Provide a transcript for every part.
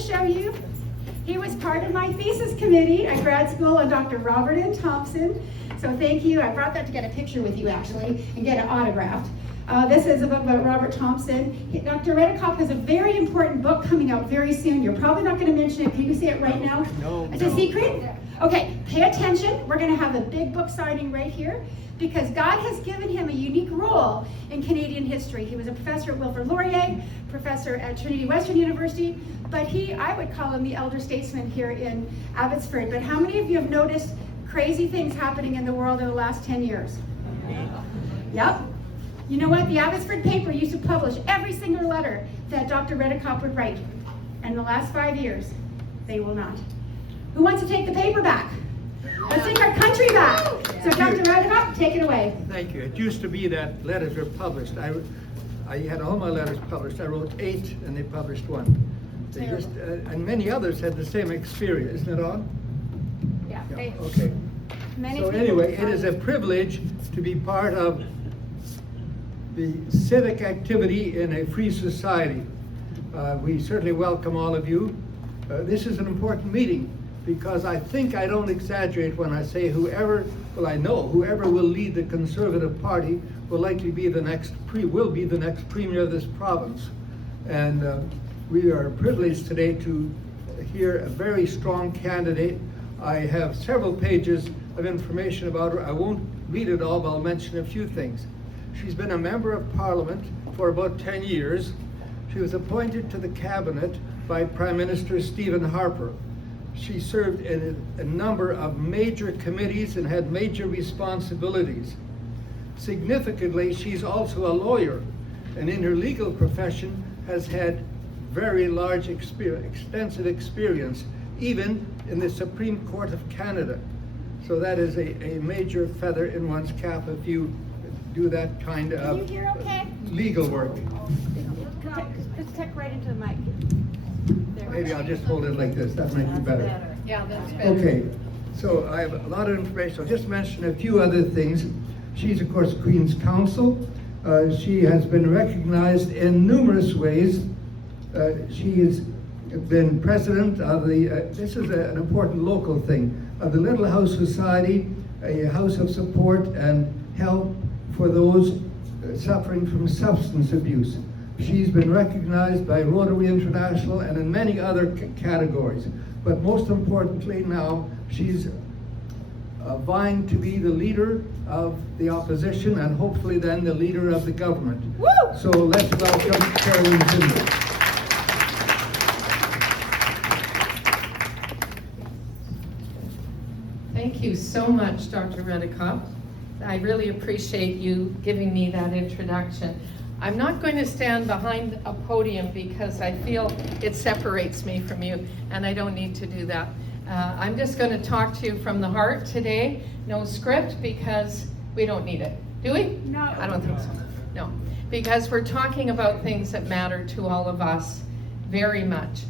to show you. He was part of my thesis committee at grad school on Dr. Robert N. Thompson. So thank you. I brought that to get a picture with you actually and get it autographed. This is a book about Robert Thompson. Dr. Redekop has a very important book coming out very soon. You're probably not going to mention it. Can you say it right now? No. It's a secret? Okay, pay attention. We're going to have a big book signing right here because God has given him a unique role in Canadian history. He was a professor at Wilfrid Laurier, professor at Trinity Western University, but I would call him the elder statesman here in Abbotsford. But how many of you have noticed crazy things happening in the world in the last 10 years? Yep. You know what? The Abbotsford paper used to publish every single letter that Dr. Redekop would write. And the last 5 years, they will not. Who wants to take the paper back? Let's take our country back. So Dr. Redekop, take it away. Thank you. It used to be that letters were published. I had all my letters published. I wrote 8 and they published 1. They just, and many others had the same experience, isn't it all? Yeah. Okay. Many So people- anyway, it is a privilege to be part of the civic activity in a free society. We certainly welcome all of you. This is an important meeting because I think I don't exaggerate when I say whoever will lead the Conservative Party will likely be the next premier of this province. And we are privileged today to hear a very strong candidate. I have several pages of information about her. I won't read it all, but I'll mention a few things. She's been a member of Parliament for about 10 years. She was appointed to the cabinet by Prime Minister Stephen Harper. She served in a number of major committees and had major responsibilities. Significantly, she's also a lawyer, and in her legal profession has had very large extensive experience, even in the Supreme Court of Canada. So that is a major feather in one's cap if you do that kind of Can you hear okay? legal work. Just tuck right into the mic. Maybe I'll just hold it like this, that might be better. Yeah, that's better. Okay, so I have a lot of information. I'll just mention a few other things. She's, of course, Queen's Counsel. She has been recognized in numerous ways. She has been president of this is an important local thing, of the Little House Society, a house of support and help for those suffering from substance abuse. She's been recognized by Rotary International and in many other categories. But most importantly now, she's vying to be the leader of the opposition and hopefully then the leader of the government. Woo! So let's welcome Kerry-Lynne Findlay. Thank you so much, Dr. Redekop. I really appreciate you giving me that introduction. I'm not going to stand behind a podium because I feel it separates me from you, and I don't need to do that. I'm just going to talk to you from the heart today. No script because we don't need it. Do we? No. I don't think so. No. Because we're talking about things that matter to all of us very much.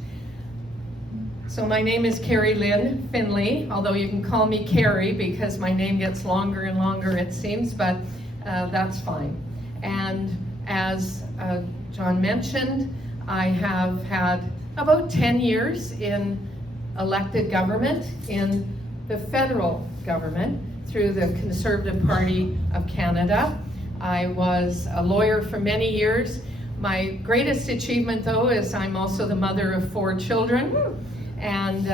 So my name is Kerry-Lynne Findlay, although you can call me Kerry because my name gets longer and longer it seems, but that's fine. And as John mentioned, I have had about 10 years in elected government in the federal government through the Conservative Party of Canada. I was a lawyer for many years. My greatest achievement though is I'm also the mother of 4 children. And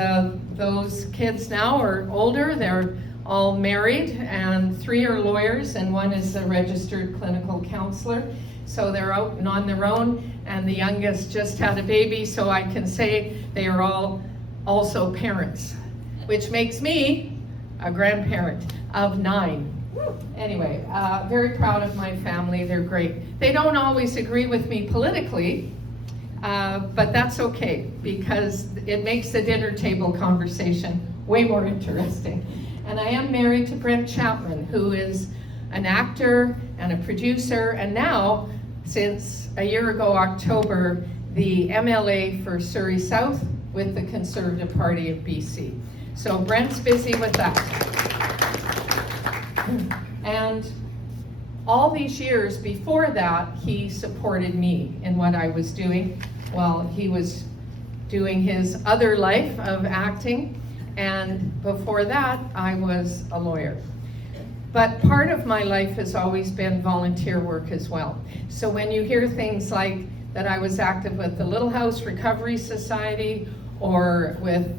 those kids now are older, they're all married, and 3 are lawyers, and 1 is a registered clinical counselor. So they're out and on their own, and the youngest just had a baby, so I can say they are all also parents, which makes me a grandparent of 9. Anyway, very proud of my family, they're great. They don't always agree with me politically, but that's okay because it makes the dinner table conversation way more interesting. And I am married to Brent Chapman, who is an actor and a producer, and now, since a year ago, October, the MLA for Surrey South with the Conservative Party of BC. So Brent's busy with that. And all these years before that, he supported me in what I was doing. Well, he was doing his other life of acting, and before that I was a lawyer. But part of my life has always been volunteer work as well. So when you hear things like that I was active with the Little House Recovery Society or with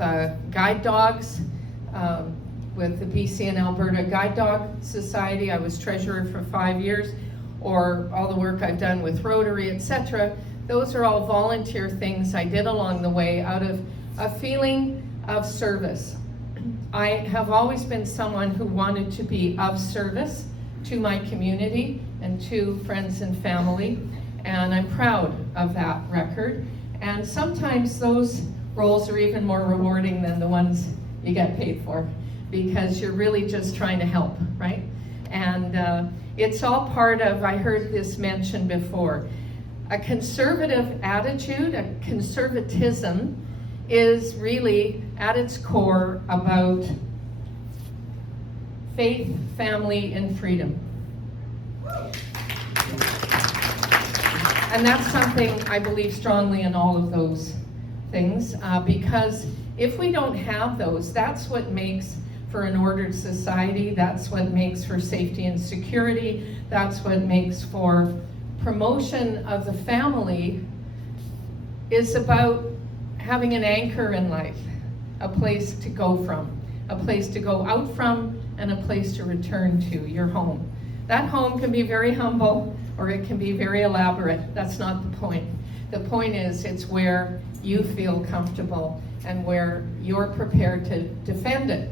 guide dogs, with the BC and Alberta Guide Dog Society, I was treasurer for 5 years, or all the work I've done with Rotary, etc. Those are all volunteer things I did along the way out of a feeling of service. I have always been someone who wanted to be of service to my community and to friends and family, and I'm proud of that record. And sometimes those roles are even more rewarding than the ones you get paid for, because you're really just trying to help, right? And it's all part of, I heard this mentioned before, a conservative attitude, a conservatism is really at its core about faith, family, and freedom. And that's something I believe strongly in, all of those things, because if we don't have those, that's what makes for an ordered society, that's what makes for safety and security, that's what makes for promotion of the family, is about having an anchor in life, a place to go from, a place to go out from, and a place to return to, your home. That home can be very humble or it can be very elaborate. That's not the point. The point is it's where you feel comfortable and where you're prepared to defend it.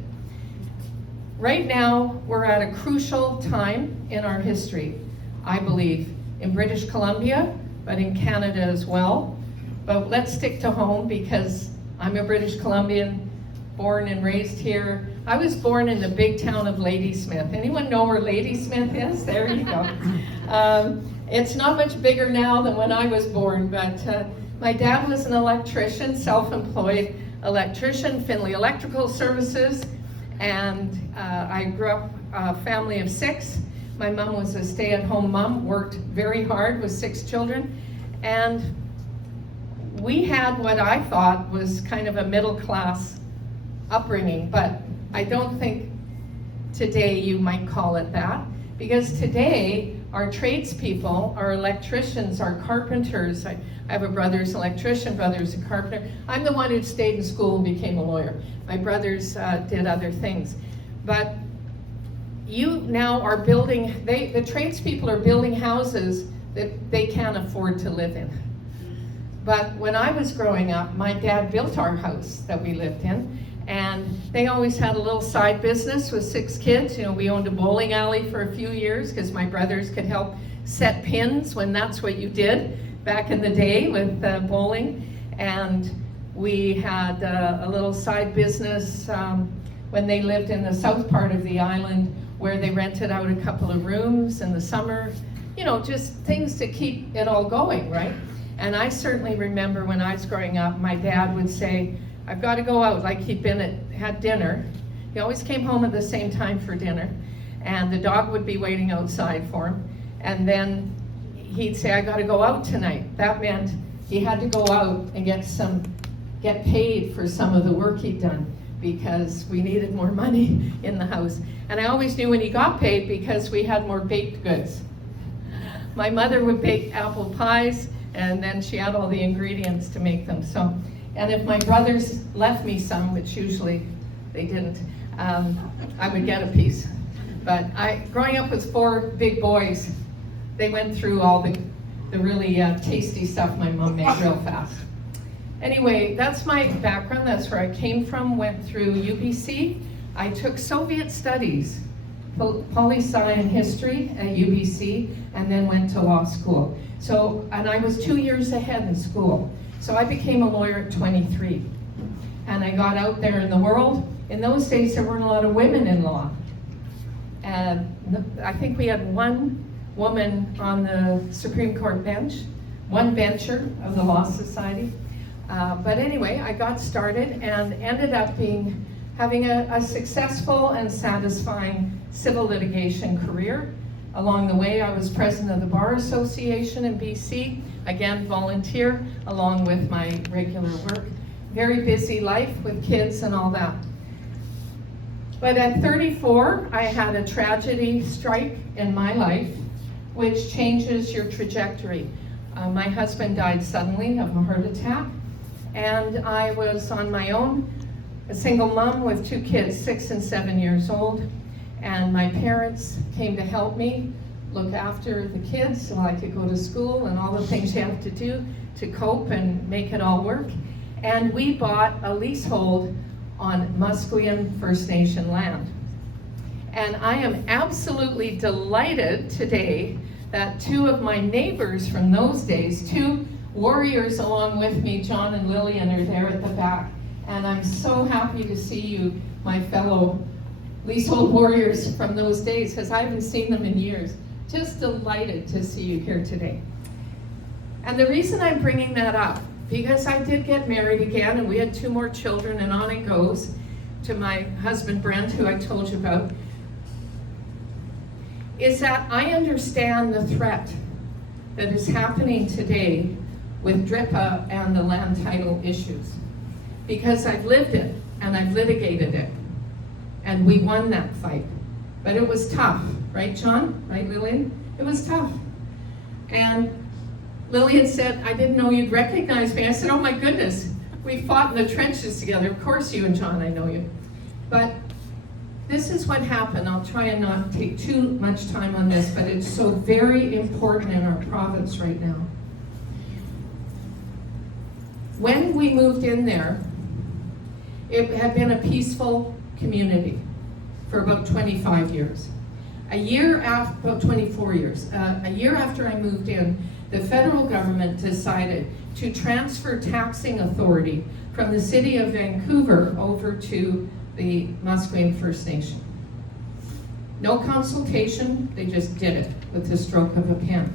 Right now, we're at a crucial time in our history, I believe, in British Columbia, but in Canada as well. But let's stick to home because I'm a British Columbian, born and raised here. I was born in the big town of Ladysmith. Anyone know where Ladysmith is? There you go. It's not much bigger now than when I was born, but my dad was an electrician, self-employed electrician, Findlay Electrical Services, and I grew up a family of 6. My mom was a stay-at-home mom, worked very hard with 6 children, and we had what I thought was kind of a middle-class upbringing, but I don't think today you might call it that, because today our tradespeople, our electricians, our carpenters, I have a brother's an electrician, brother's a carpenter. I'm the one who stayed in school and became a lawyer. My brothers did other things. But you now are building, the tradespeople are building houses that they can't afford to live in. But when I was growing up, my dad built our house that we lived in, and they always had a little side business with 6 kids. You know, we owned a bowling alley for a few years because my brothers could help set pins when that's what you did back in the day with bowling. And we had a little side business when they lived in the south part of the island, where they rented out a couple of rooms in the summer. You know, just things to keep it all going, right? And I certainly remember when I was growing up, my dad would say, I've got to go out, like he'd been had dinner. He always came home at the same time for dinner, and the dog would be waiting outside for him. And then he'd say, I got to go out tonight. That meant he had to go out and get paid for some of the work he'd done, because we needed more money in the house. And I always knew when he got paid because we had more baked goods. My mother would bake apple pies, and then she had all the ingredients to make them. So, and if my brothers left me some, which usually they didn't, I would get a piece. But growing up with 4 big boys, they went through all the really tasty stuff my mom made real fast. Anyway, that's my background. That's where I came from. Went through UBC. I took Soviet studies, poli-sci and history at UBC, and then went to law school. So, and I was 2 years ahead in school. So I became a lawyer at 23. And I got out there in the world. In those days, there weren't a lot of women in law. And I think we had 1 woman on the Supreme Court bench, 1 bencher of the Law Society. But anyway, I got started and ended up having a successful and satisfying civil litigation career. Along the way, I was president of the Bar Association in BC, again volunteer, along with my regular work. very busy life with kids and all that. But at 34, I had a tragedy strike in my life, which changes your trajectory. My husband died suddenly of a heart attack, and I was on my own, a single mom with 2 kids, 6 and 7 years old, and my parents came to help me look after the kids so I could go to school and all the things you have to do to cope and make it all work. And we bought a leasehold on Musqueam First Nation land. And I am absolutely delighted today that 2 of my neighbors from those days, 2 warriors along with me, John and Lillian, are there at the back. And I'm so happy to see you, my fellow leasehold warriors from those days, because I haven't seen them in years. Just delighted to see you here today. And the reason I'm bringing that up, because I did get married again, and we had 2 more children, and on it goes, to my husband Brent, who I told you about, is that I understand the threat that is happening today with DRIPA and the land title issues. Because I've lived it, and I've litigated it, and we won that fight. But it was tough, right, John? Right, Lillian? It was tough. And Lillian said, I didn't know you'd recognize me. I said, oh my goodness, we fought in the trenches together. Of course you and John, I know you. But this is what happened. I'll try and not take too much time on this, but it's so very important in our province right now. When we moved in there, it had been a peaceful community for about 25 years. About 24 years. A year after I moved in, the federal government decided to transfer taxing authority from the city of Vancouver over to the Musqueam First Nation. No consultation, they just did it with the stroke of a pen.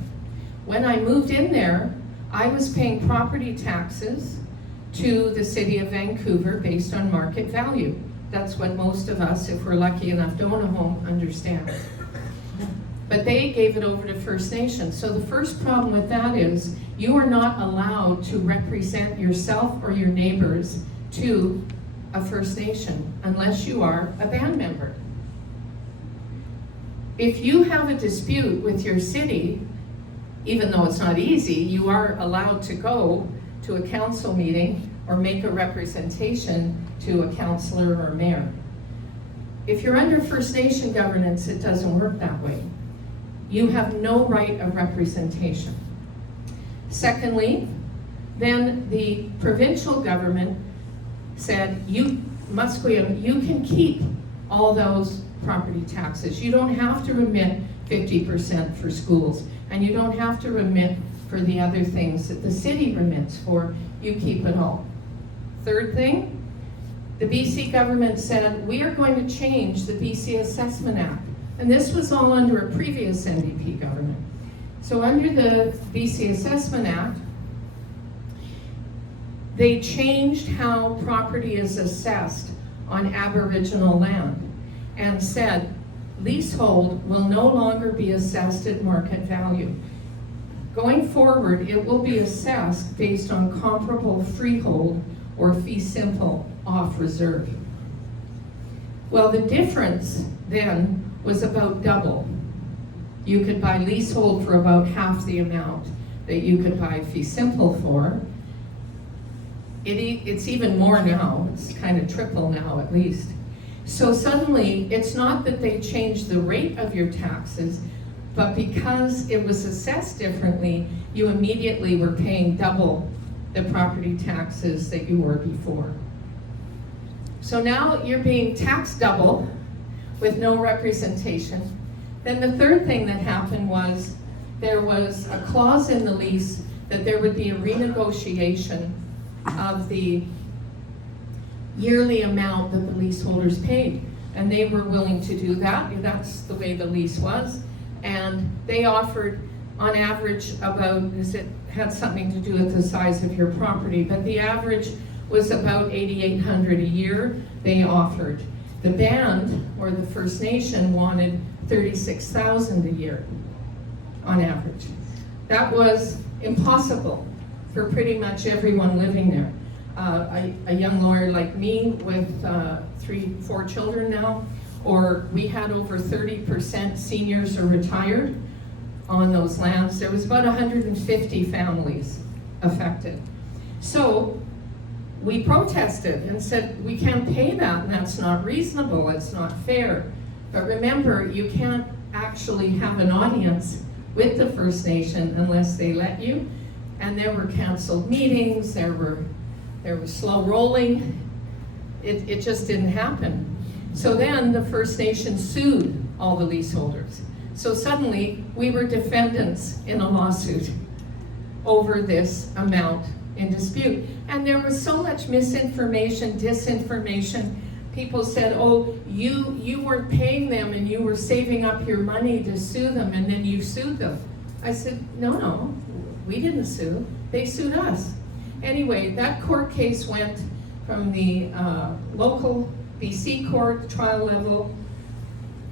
When I moved in there, I was paying property taxes to the city of Vancouver based on market value. That's what most of us, if we're lucky enough to own a home, understand. But they gave it over to First Nations. So the first problem with that is you are not allowed to represent yourself or your neighbors to a First Nation unless you are a band member. If you have a dispute with your city, even though it's not easy, you are allowed to go to a council meeting or make a representation to a councillor or mayor. If you're under First Nation governance, it doesn't work that way. You have no right of representation. Secondly, then the provincial government said, Musqueam, you can keep all those property taxes. You don't have to remit 50% for schools, and you don't have to remit for the other things that the city remits for. You keep it all. Third thing, the BC government said, we are going to change the BC Assessment Act. And this was all under a previous NDP government. So under the BC Assessment Act, they changed how property is assessed on Aboriginal land and said, leasehold will no longer be assessed at market value. Going forward, it will be assessed based on comparable freehold or fee simple off reserve. Well, the difference then was about double. You could buy leasehold for about half the amount that you could buy fee simple for. It's even more now. It's kind of triple now at least. So suddenly, it's not that they changed the rate of your taxes, but because it was assessed differently, you immediately were paying double the property taxes that you were before. So now you're being taxed double with no representation. Then the third thing that happened was there was a clause in the lease that there would be a renegotiation of the yearly amount that the leaseholders paid. And they were willing to do that. That's the way the lease was. And they offered, on average, about, it had something to do with the size of your property, but the average was about $8,800 a year they offered. The band, or the First Nation, wanted $36,000 a year, on average. That was impossible for pretty much everyone living there. a young lawyer like me with 3-4 children now, or we had over 30% seniors are retired on those lands. There was about 150 families affected. So we protested and said, we can't pay that, and that's not reasonable, it's not fair. But remember, you can't actually have an audience with the First Nation unless they let you. And there were canceled meetings, there was slow rolling. It just didn't happen. So then the First Nation sued all the leaseholders. So suddenly we were defendants in a lawsuit over this amount in dispute. And there was so much misinformation, disinformation. People said, oh, you weren't paying them and you were saving up your money to sue them and then you sued them. I said, no, we didn't sue. They sued us. Anyway, that court case went from the local BC court trial level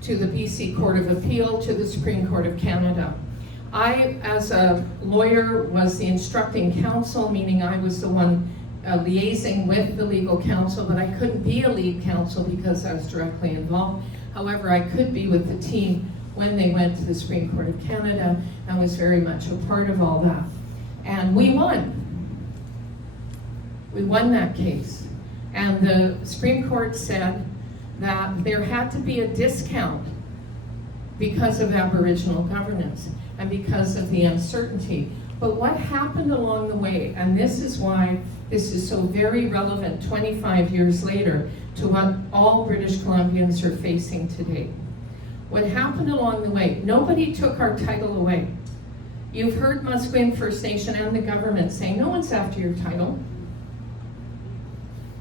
to the BC Court of Appeal to the Supreme Court of Canada. I, as a lawyer, was the instructing counsel, meaning I was the one liaising with the legal counsel, but I couldn't be a lead counsel because I was directly involved. However, I could be with the team when they went to the Supreme Court of Canada and was very much a part of all that. And we won. We won that case. And the Supreme Court said that there had to be a discount because of Aboriginal governance and because of the uncertainty. But what happened along the way, and this is why this is so very relevant 25 years later to what all British Columbians are facing today. What happened along the way, nobody took our title away. You've heard Musqueam First Nation and the government saying, no one's after your title.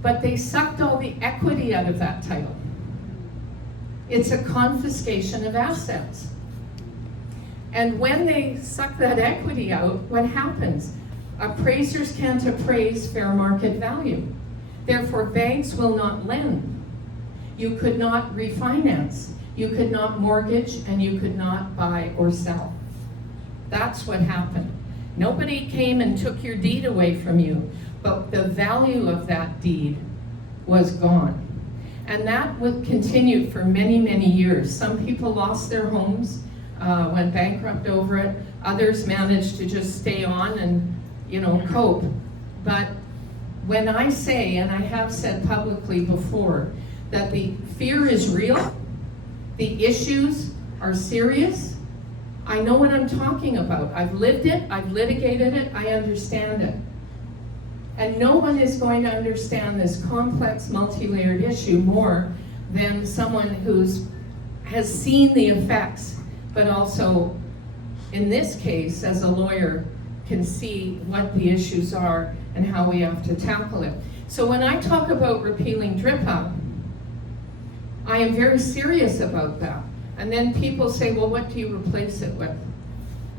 But they sucked all the equity out of that title. It's a confiscation of assets. And when they suck that equity out, what happens? Appraisers can't appraise fair market value. Therefore, banks will not lend. You could not refinance. You could not mortgage, and you could not buy or sell. That's what happened. Nobody came and took your deed away from you, but the value of that deed was gone. And that would continue for many, many years. Some people lost their homes, went bankrupt over it. Others managed to just stay on and, cope. But when I say, and I have said publicly before, that the fear is real, the issues are serious, I know what I'm talking about. I've lived it, I've litigated it, I understand it. And no one is going to understand this complex, multi-layered issue more than someone has seen the effects, but also, in this case, as a lawyer, can see what the issues are and how we have to tackle it. So when I talk about repealing DRIPA, I am very serious about that. And then people say, well, what do you replace it with?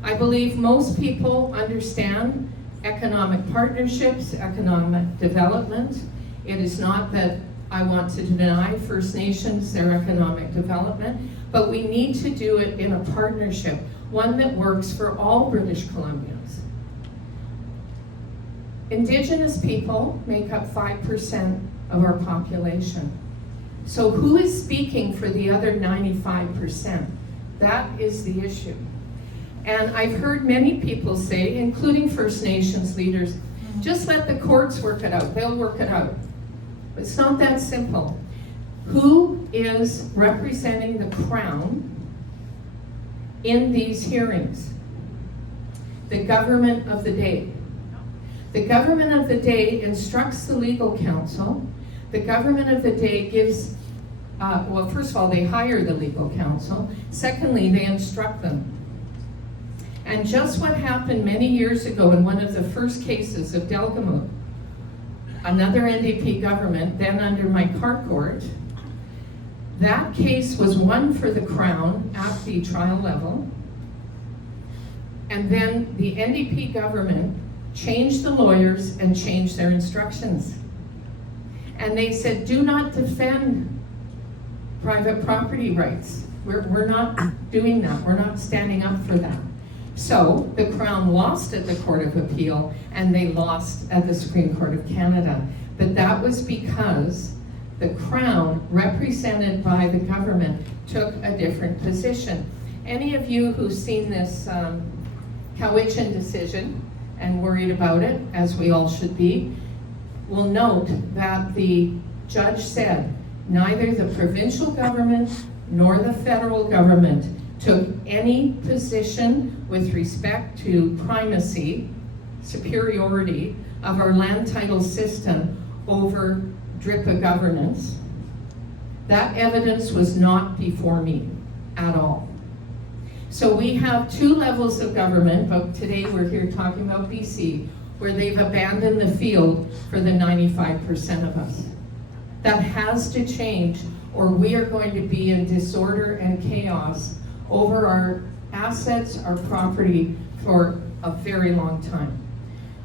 I believe most people understand economic partnerships, economic development. It is not that I want to deny First Nations their economic development, but we need to do it in a partnership, one that works for all British Columbians. Indigenous people make up 5% of our population. So who is speaking for the other 95%? That is the issue. And I've heard many people say, including First Nations leaders, just let the courts work it out, they'll work it out. It's not that simple. Who is representing the Crown in these hearings? The government of the day. The government of the day instructs the legal counsel. The government of the day gives, well, first of all, they hire the legal counsel. Secondly, they instruct them. And just what happened many years ago in one of the first cases of Delgamuukw, another NDP government, then under Mike Harcourt, that case was won for the Crown at the trial level. And then the NDP government changed the lawyers and changed their instructions. And they said, do not defend private property rights. We're not doing that. We're not standing up for that. So the Crown lost at the Court of Appeal and they lost at the Supreme Court of Canada. But that was because the Crown, represented by the government, took a different position. Any of you who've seen this Cowichan decision and worried about it, as we all should be, will note that the judge said neither the provincial government nor the federal government took any position with respect to primacy, superiority of our land title system over DRIPA governance. That evidence was not before me at all. So we have two levels of government, but today we're here talking about BC, where they've abandoned the field for the 95% of us. That has to change, or we are going to be in disorder and chaos over our assets, our property, for a very long time.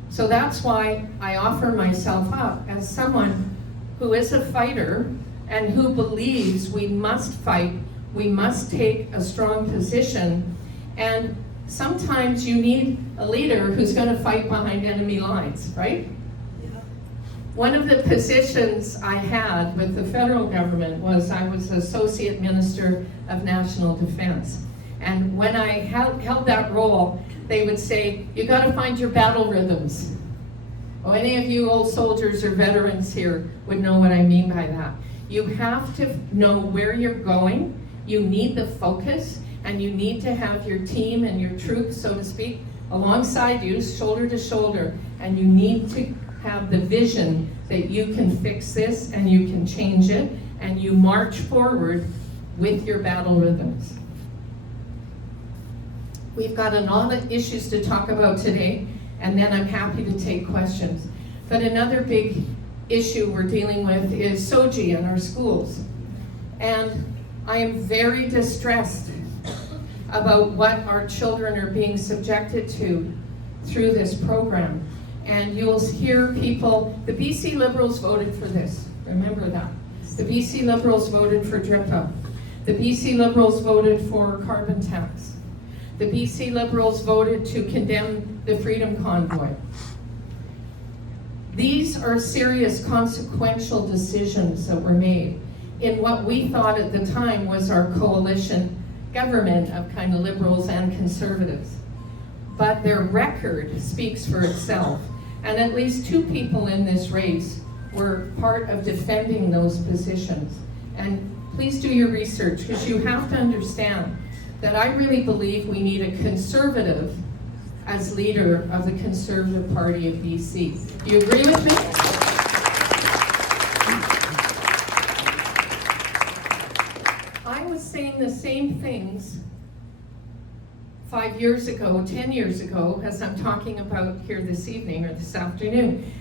So that's why I offer myself up as someone who is a fighter and who believes we must fight, we must take a strong position, and sometimes you need a leader who's going to fight behind enemy lines, right? One of the positions I had with the federal government was I was Associate Minister of National Defense. And when I held that role, they would say, you got to find your battle rhythms. Well, any of you old soldiers or veterans here would know what I mean by that. You have to know where you're going, you need the focus, and you need to have your team and your troops, so to speak, alongside you, shoulder to shoulder, and you need to have the vision that you can fix this and you can change it, and you march forward with your battle rhythms. We've got a lot of issues to talk about today, and then I'm happy to take questions. But another big issue we're dealing with is SOGI in our schools. And I am very distressed about what our children are being subjected to through this program. And you'll hear people, the BC Liberals voted for this, remember that. The BC Liberals voted for DRIPA. The BC Liberals voted for carbon tax. The BC Liberals voted to condemn the Freedom Convoy. These are serious consequential decisions that were made in what we thought at the time was our coalition government of kind of liberals and conservatives. But their record speaks for itself. And at least two people in this race were part of defending those positions. And please do your research, because you have to understand that I really believe we need a conservative as leader of the Conservative Party of BC. Do you agree with me? I was saying the same things 5 years ago, 10 years ago, as I'm talking about here this evening or this afternoon.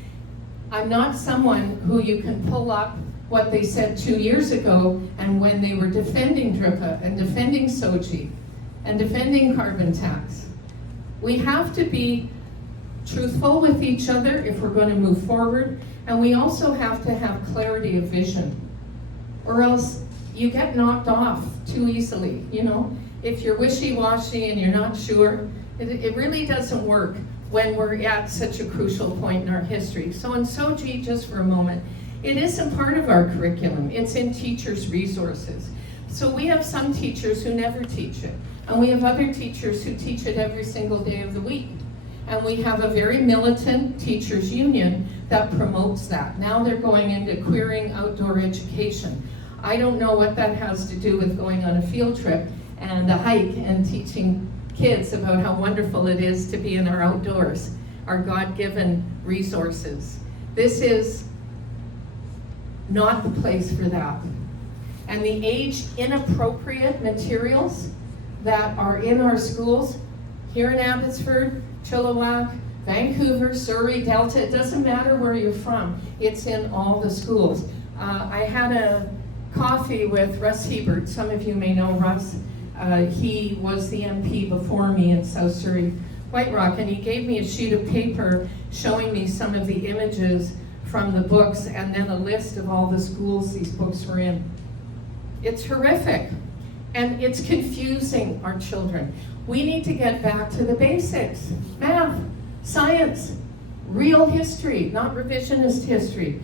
I'm not someone who you can pull up what they said 2 years ago and when they were defending DRIPA and defending SOGI and defending carbon tax. We have to be truthful with each other if we're going to move forward, and we also have to have clarity of vision, or else you get knocked off too easily, you know? If you're wishy-washy and you're not sure, it really doesn't work when we're at such a crucial point in our history. So in SOGI, just for a moment, it isn't part of our curriculum. It's in teachers' resources. So we have some teachers who never teach it, and we have other teachers who teach it every single day of the week. And we have a very militant teachers union that promotes that. Now they're going into queering outdoor education. I don't know what that has to do with going on a field trip and a hike and teaching kids about how wonderful it is to be in our outdoors, our God-given resources. This is not the place for that. And the age-inappropriate materials that are in our schools, here in Abbotsford, Chilliwack, Vancouver, Surrey, Delta, it doesn't matter where you're from, it's in all the schools. I had a coffee with Russ Hebert. Some of you may know Russ. He was the MP before me in South Surrey, White Rock, and he gave me a sheet of paper showing me some of the images from the books and then a list of all the schools these books were in. It's horrific. And it's confusing our children. We need to get back to the basics. Math, science, real history, not revisionist history.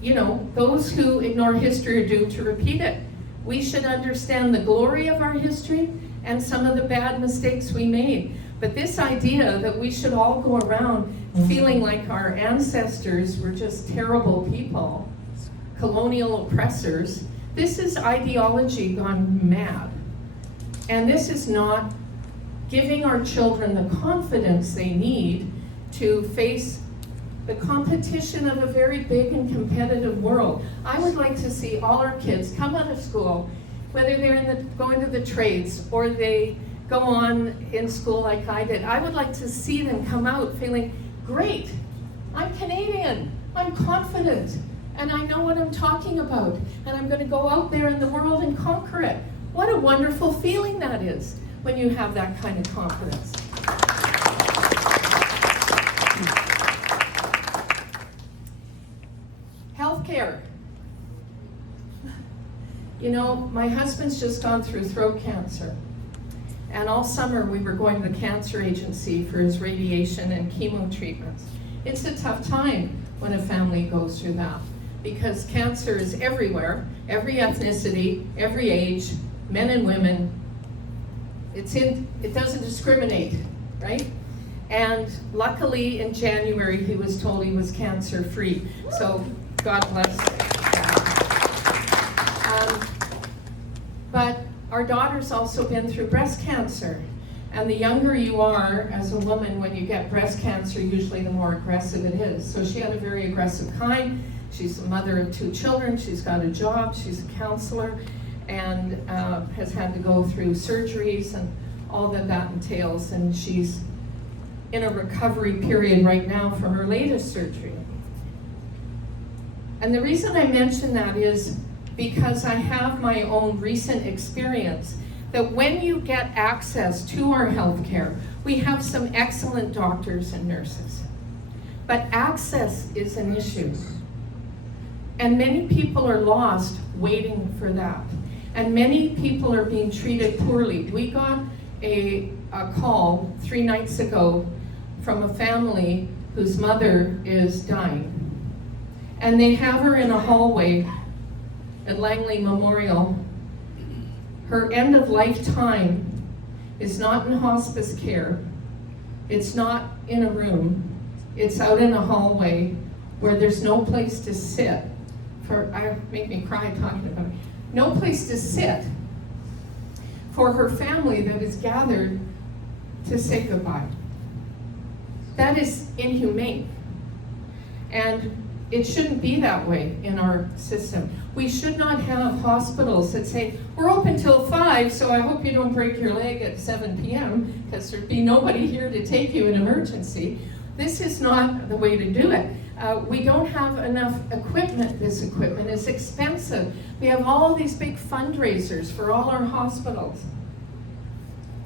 You know, those who ignore history are doomed to repeat it. We should understand the glory of our history and some of the bad mistakes we made. But this idea that we should all go around feeling like our ancestors were just terrible people, colonial oppressors, this is ideology gone mad. And this is not giving our children the confidence they need to face the competition of a very big and competitive world. I would like to see all our kids come out of school, whether they're going to the trades or they go on in school like I did. I would like to see them come out feeling, great, I'm Canadian, I'm confident, and I know what I'm talking about, and I'm going to go out there in the world and conquer it. What a wonderful feeling that is when you have that kind of confidence. Healthcare. You know, my husband's just gone through throat cancer. And all summer we were going to the cancer agency for his radiation and chemo treatments. It's a tough time when a family goes through that because cancer is everywhere, every ethnicity, every age, men and women. It doesn't discriminate, right? And luckily in January he was told he was cancer free. So God bless him. But our daughter's also been through breast cancer. And the younger you are as a woman when you get breast cancer, usually the more aggressive it is. So she had a very aggressive kind. She's a mother of 2 children. She's got a job. She's a counselor and has had to go through surgeries and all that entails. And she's in a recovery period right now from her latest surgery. And the reason I mention that is because I have my own recent experience that when you get access to our healthcare, we have some excellent doctors and nurses. But access is an issue. And many people are lost waiting for that. And many people are being treated poorly. We got a call 3 nights ago from a family whose mother is dying. And they have her in a hallway at Langley Memorial. Her end of life time is not in hospice care. It's not in a room. It's out in a hallway where there's no place to sit. Make me cry talking about it. No place to sit for her family that is gathered to say goodbye. That is inhumane. And it shouldn't be that way in our system. We should not have hospitals that say, we're open till 5, so I hope you don't break your leg at 7 p.m. because there'd be nobody here to take you in emergency. This is not the way to do it. We don't have enough equipment. This equipment is expensive. We have all these big fundraisers for all our hospitals.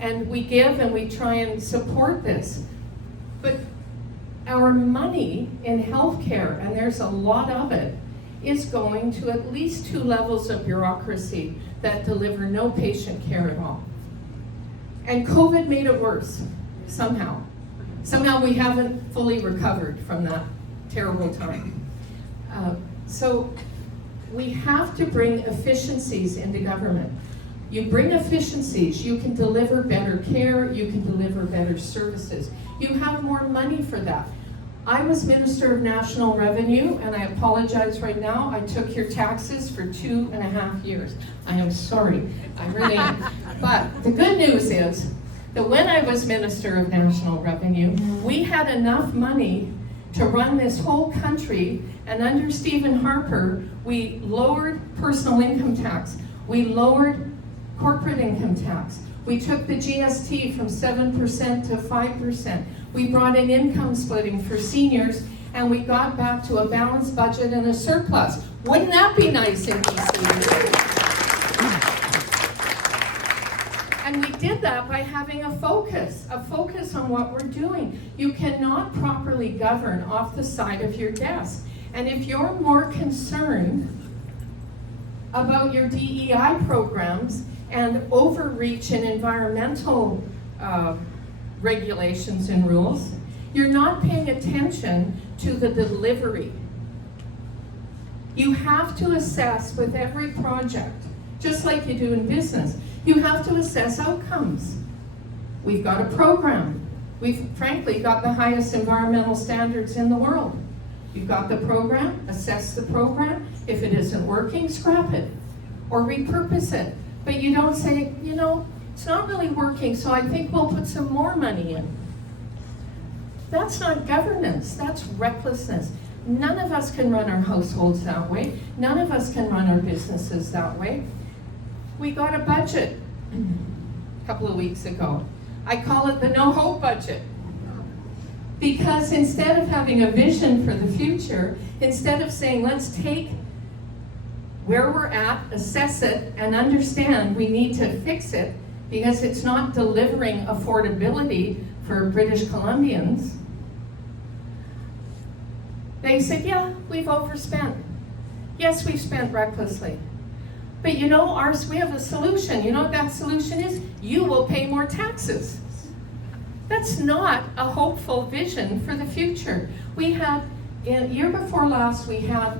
And we give and we try and support this. But our money in healthcare, and there's a lot of it, is going to at least 2 levels of bureaucracy that deliver no patient care at all. And COVID made it worse, somehow. Somehow we haven't fully recovered from that terrible time. So we have to bring efficiencies into government. You bring efficiencies, you can deliver better care, you can deliver better services. You have more money for that. I was Minister of National Revenue, and I apologize right now, I took your taxes for 2.5 years. I am sorry, I really am. But the good news is that when I was Minister of National Revenue, we had enough money to run this whole country, and under Stephen Harper, we lowered personal income tax, we lowered corporate income tax, we took the GST from 7% to 5%, we brought in income splitting for seniors, and we got back to a balanced budget and a surplus. Wouldn't that be nice in BC? And we did that by having a focus on what we're doing. You cannot properly govern off the side of your desk. And if you're more concerned about your DEI programs and overreach in environmental regulations and rules. You're not paying attention to the delivery. You have to assess with every project, just like you do in business. You have to assess outcomes. We've got a program. We've frankly got the highest environmental standards in the world. You've got the program, assess the program. If it isn't working, scrap it or repurpose it. But you don't say, you know, it's not really working, so I think we'll put some more money in. That's not governance, that's recklessness. None of us can run our households that way. None of us can run our businesses that way. We got a budget a couple of weeks ago. I call it the no hope budget. Because instead of having a vision for the future, instead of saying, let's take where we're at, assess it, and understand we need to fix it because it's not delivering affordability for British Columbians, they said, yeah, we've overspent. Yes, we've spent recklessly. But you know, we have a solution. You know what that solution is? You will pay more taxes. That's not a hopeful vision for the future. We had, year before last, we had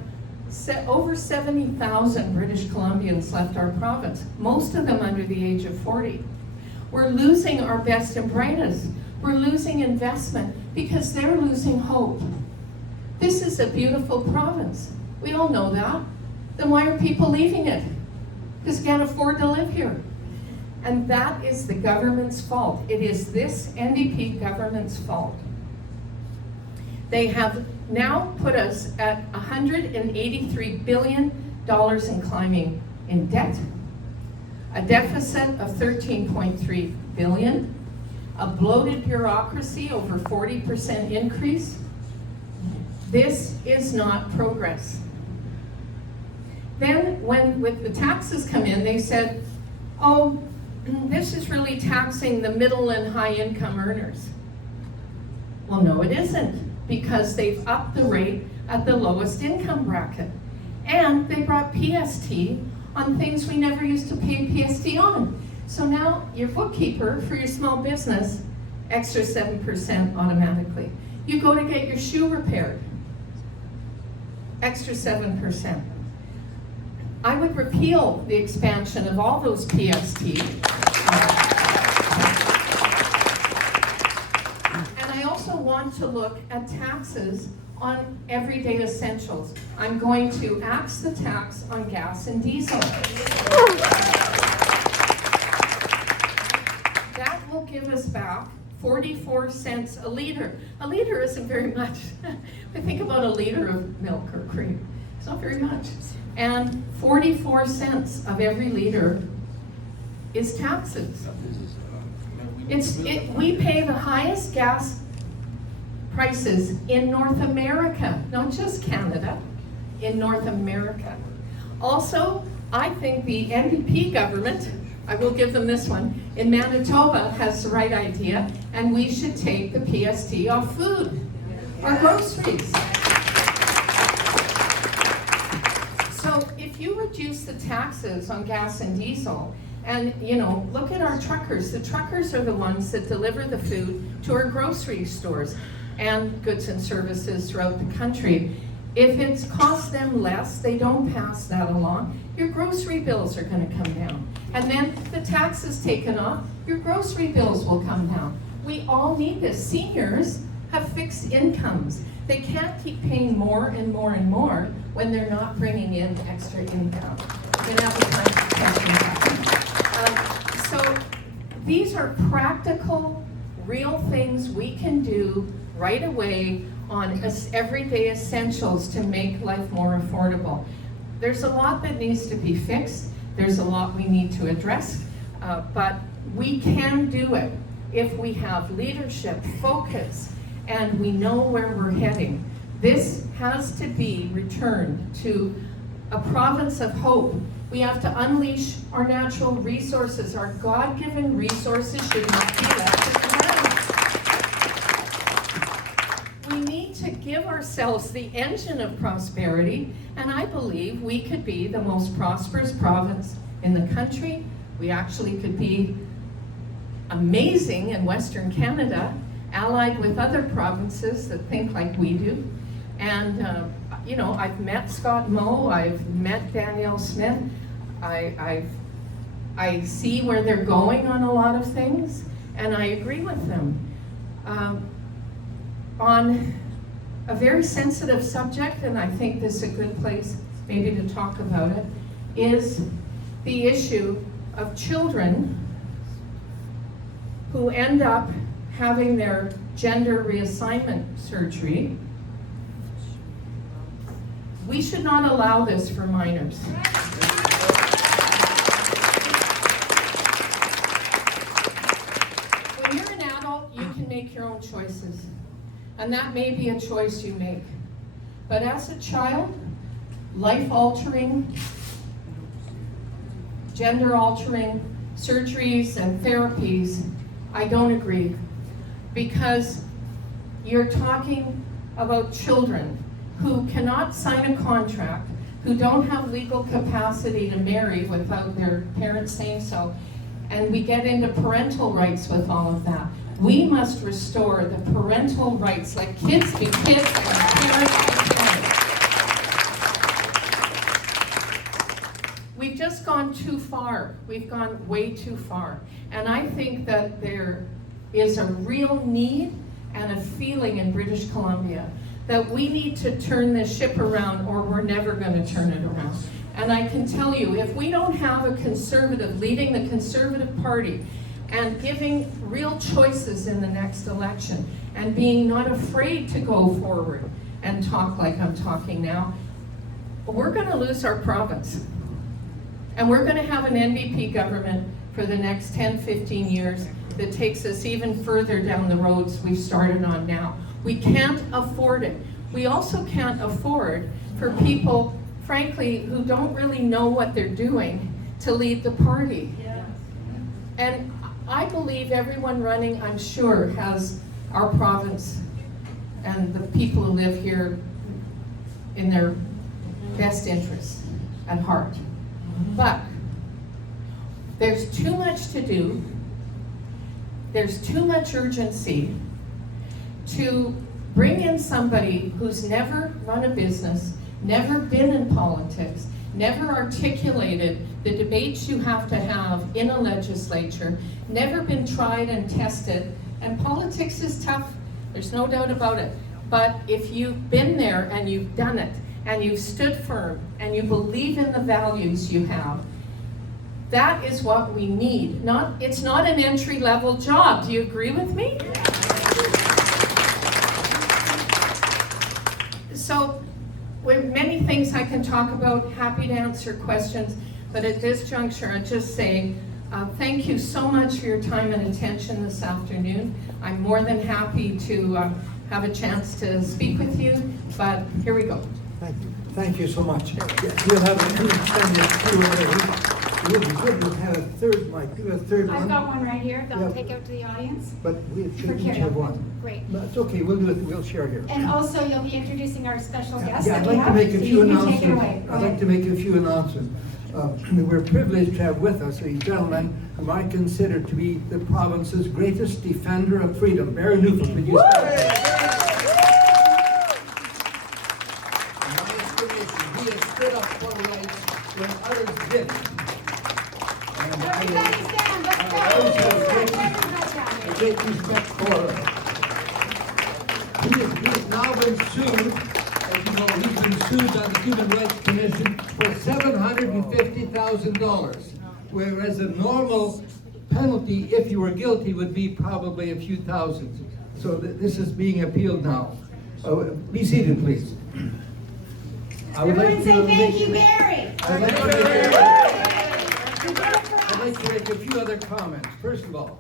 over 70,000 British Columbians left our province, most of them under the age of 40. We're losing our best and brightest. We're losing investment because they're losing hope. This is a beautiful province. We all know that. Then why are people leaving it? Because they can't afford to live here. And that is the government's fault. It is this NDP government's fault. They have now put us at $183 billion in climbing in debt, a deficit of $13.3 billion, a bloated bureaucracy, over 40% increase. This is not progress. Then when with the taxes come in, they said, oh, this is really taxing the middle and high income earners. Well, no, it isn't, because they've upped the rate at the lowest income bracket. And they brought PST on things we never used to pay PST on. So now your bookkeeper for your small business, extra 7% automatically. You go to get your shoe repaired, extra 7%. I would repeal the expansion of all those PST. And I also want to look at taxes on everyday essentials. I'm going to axe the tax on gas and diesel. That will give us back 44 cents a liter. A liter isn't very much. I think about a liter of milk or cream. It's not very much. And 44 cents of every liter is taxes. We pay the highest gas prices in North America, not just Canada, in North America. Also, I think the NDP government, I will give them this one, in Manitoba has the right idea, and we should take the PST off food, our groceries. So if you reduce the taxes on gas and diesel, and you know, look at our truckers. The truckers are the ones that deliver the food to our grocery stores and goods and services throughout the country. If it's cost them less, they don't pass that along, your grocery bills are going to come down. And then the taxes taken off, your grocery bills will come down. We all need this. Seniors have fixed incomes. They can't keep paying more and more and more when they're not bringing in extra income. We're going to have a time for questions. So these are practical, real things we can do right away on everyday essentials to make life more affordable. There's a lot that needs to be fixed. There's a lot we need to address, but we can do it if we have leadership, focus, and we know where we're heading. This has to be returned to a province of hope. We have to unleash our natural resources. Our God-given resources should not be left to the ground. We need to give ourselves the engine of prosperity, and I believe we could be the most prosperous province in the country. We actually could be amazing in Western Canada, allied with other provinces that think like we do. And you know, I've met Scott Moe, I've met Danielle Smith, I see where they're going on a lot of things, and I agree with them. On a very sensitive subject, and I think this is a good place maybe to talk about it, is the issue of children who end up having their gender reassignment surgery. We should not allow this for minors. When you're an adult, you can make your own choices. And that may be a choice you make. But as a child, life-altering, gender-altering surgeries and therapies, I don't agree. Because you're talking about children who cannot sign a contract, who don't have legal capacity to marry without their parents saying so, and we get into parental rights with all of that. We must restore the parental rights, like kids be kids and parents be parents. We've just gone too far. We've gone way too far. And I think that there is a real need and a feeling in British Columbia that we need to turn this ship around, or we're never going to turn it around. And I can tell you, if we don't have a conservative leading the Conservative Party and giving real choices in the next election and being not afraid to go forward and talk like I'm talking now, we're going to lose our province. And we're going to have an NDP government for the next 10, 15 years that takes us even further down the roads we've started on now. We can't afford it. We also can't afford for people, frankly, who don't really know what they're doing to lead the party. Yeah. And I believe everyone running, I'm sure, has our province and the people who live here in their best interests at heart. But there's too much to do. There's too much urgency to bring in somebody who's never run a business, never been in politics, never articulated the debates you have to have in a legislature, never been tried and tested. And politics is tough, there's no doubt about it. But if you've been there and you've done it, and you've stood firm, and you believe in the values you have, that is what we need. It's not an entry-level job. Do you agree with me? So, with many things I can talk about, happy to answer questions, but at this juncture, I'd just say thank you so much for your time and attention this afternoon. I'm more than happy to have a chance to speak with you, but here we go. Thank you. Thank you so much. We'll have an extended Q&A. It would be good to have a third mic. Do a third one. I've got one right here that I'll Yeah. take out to the audience. But we should For each Kerry. have one. Great. No, it's okay. We'll do it. We'll share here. And also, you'll be introducing our special guest Yeah, I'd that we like to have, make a so few you can take it announcements. away. Go I'd like ahead. to make a few announcements. We're privileged to have with us a gentleman whom I consider to be the province's greatest defender of freedom. Barry Newfield, would you stand? In my estimation, he has stood up for rights when others didn't. And Everybody stand, let's go. I always have Everybody great respect for him. He has now been sued, as you know, he's been sued by the Human Rights Commission for $750,000, whereas the normal penalty, if you were guilty, would be probably a few thousand. So this is being appealed now. Be seated, please. I would Everyone like say to thank you, Mary. I'd like to make a few other comments. First of all,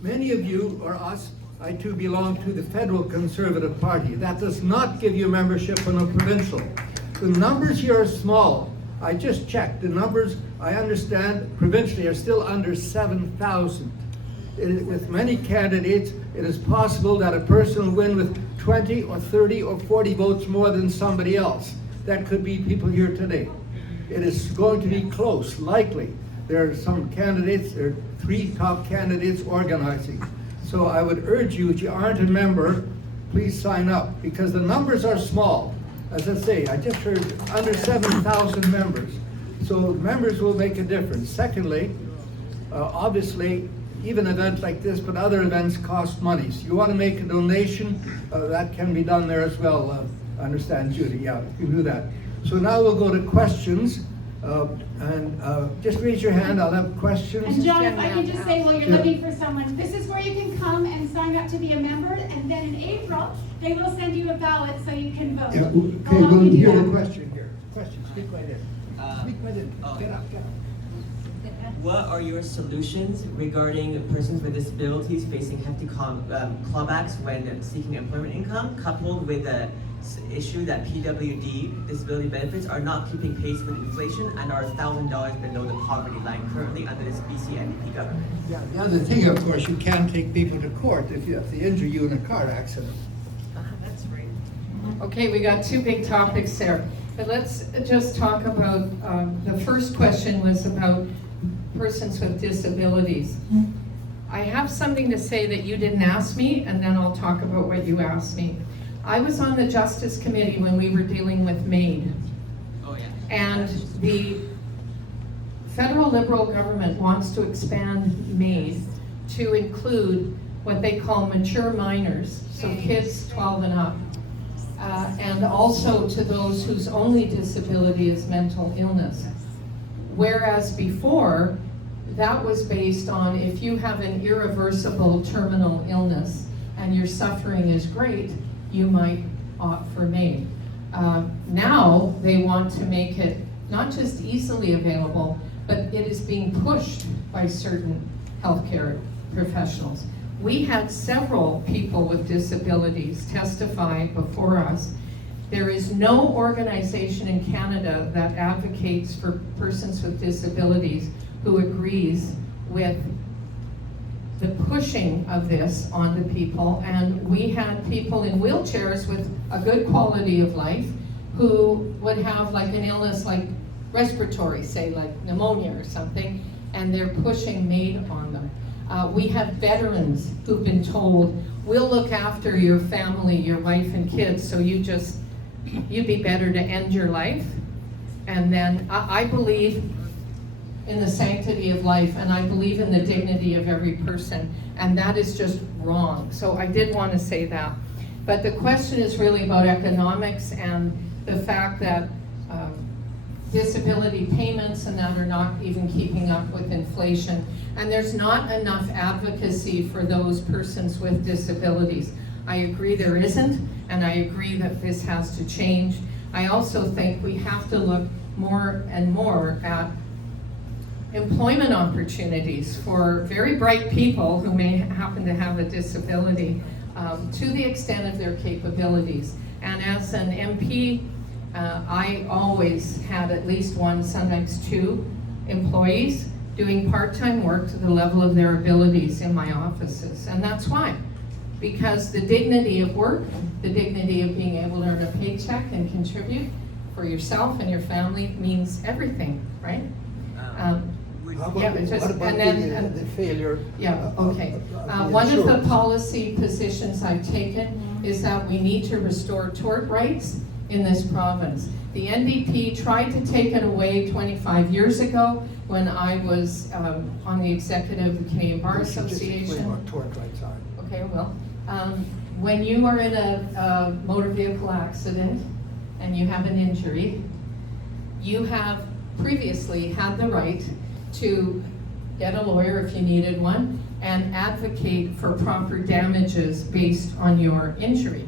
many of you, or us, I too belong to the federal Conservative Party. That does not give you membership in a provincial. The numbers here are small. I just checked. The numbers, I understand, provincially are still under 7,000. With many candidates, it is possible that a person will win with 20 or 30 or 40 votes more than somebody else. That could be people here today. It is going to be close, likely. There are some candidates, there are 3 top candidates organizing. So I would urge you, if you aren't a member, please sign up, because the numbers are small. As I say, I just heard under 7,000 members. So members will make a difference. Secondly, obviously, even events like this, but other events cost money. So you want to make a donation, that can be done there as well. I understand, Judy, yeah, you can do that. So now we'll go to questions. Just raise your hand, I'll have questions. And John, if I can just say, while you're looking for someone, this is where you can come and sign up to be a member, and then in April, they will send you a ballot so you can vote. Yeah, okay, we'll hear the question here. Question, speak right in. Speak right in, get up. What are your solutions regarding persons with disabilities facing hefty clawbacks when seeking employment income, coupled with the issue that PWD disability benefits are not keeping pace with inflation and are $1,000 below the poverty line currently under this BC NDP government? Yeah, the other thing, of course, you can take people to court if they injure you in a car accident. That's right. Okay, we got 2 big topics there. But let's just talk about, the first question was about persons with disabilities. I have something to say that you didn't ask me, and then I'll talk about what you asked me. I was on the Justice Committee when we were dealing with MAID. Oh yeah. And the federal Liberal government wants to expand MAID to include what they call mature minors, so kids 12 and up, and also to those whose only disability is mental illness. Whereas before, that was based on if you have an irreversible terminal illness and your suffering is great, you might opt for MAID. Now they want to make it not just easily available, but it is being pushed by certain healthcare professionals. We had several people with disabilities testify before us. There is no organization in Canada that advocates for persons with disabilities who agrees with the pushing of this onto people. And we had people in wheelchairs with a good quality of life who would have like an illness like respiratory, say like pneumonia or something, and they're pushing MAID on them. We have veterans who've been told, we'll look after your family, your wife and kids, so you'd be better to end your life. And then I believe in the sanctity of life, and I believe in the dignity of every person, and that is just wrong. So I did want to say that. But the question is really about economics and the fact that disability payments and that are not even keeping up with inflation. And there's not enough advocacy for those persons with disabilities. I agree there isn't, and I agree that this has to change. I also think we have to look more and more at employment opportunities for very bright people who may happen to have a disability to the extent of their capabilities. And as an MP, I always had at least 1, sometimes 2 employees doing part-time work to the level of their abilities in my offices. And that's why. Because the dignity of work, the dignity of being able to earn a paycheck and contribute for yourself and your family means everything, right? The failure? Yeah, okay. Of One of the policy positions I've taken is that we need to restore tort rights in this province. The NDP tried to take it away 25 years ago when I was on the executive of the Canadian Bar Association. Just explain what tort rights are. Okay, well, when you are in a motor vehicle accident and you have an injury, you have previously had the right to get a lawyer if you needed one and advocate for proper damages based on your injury.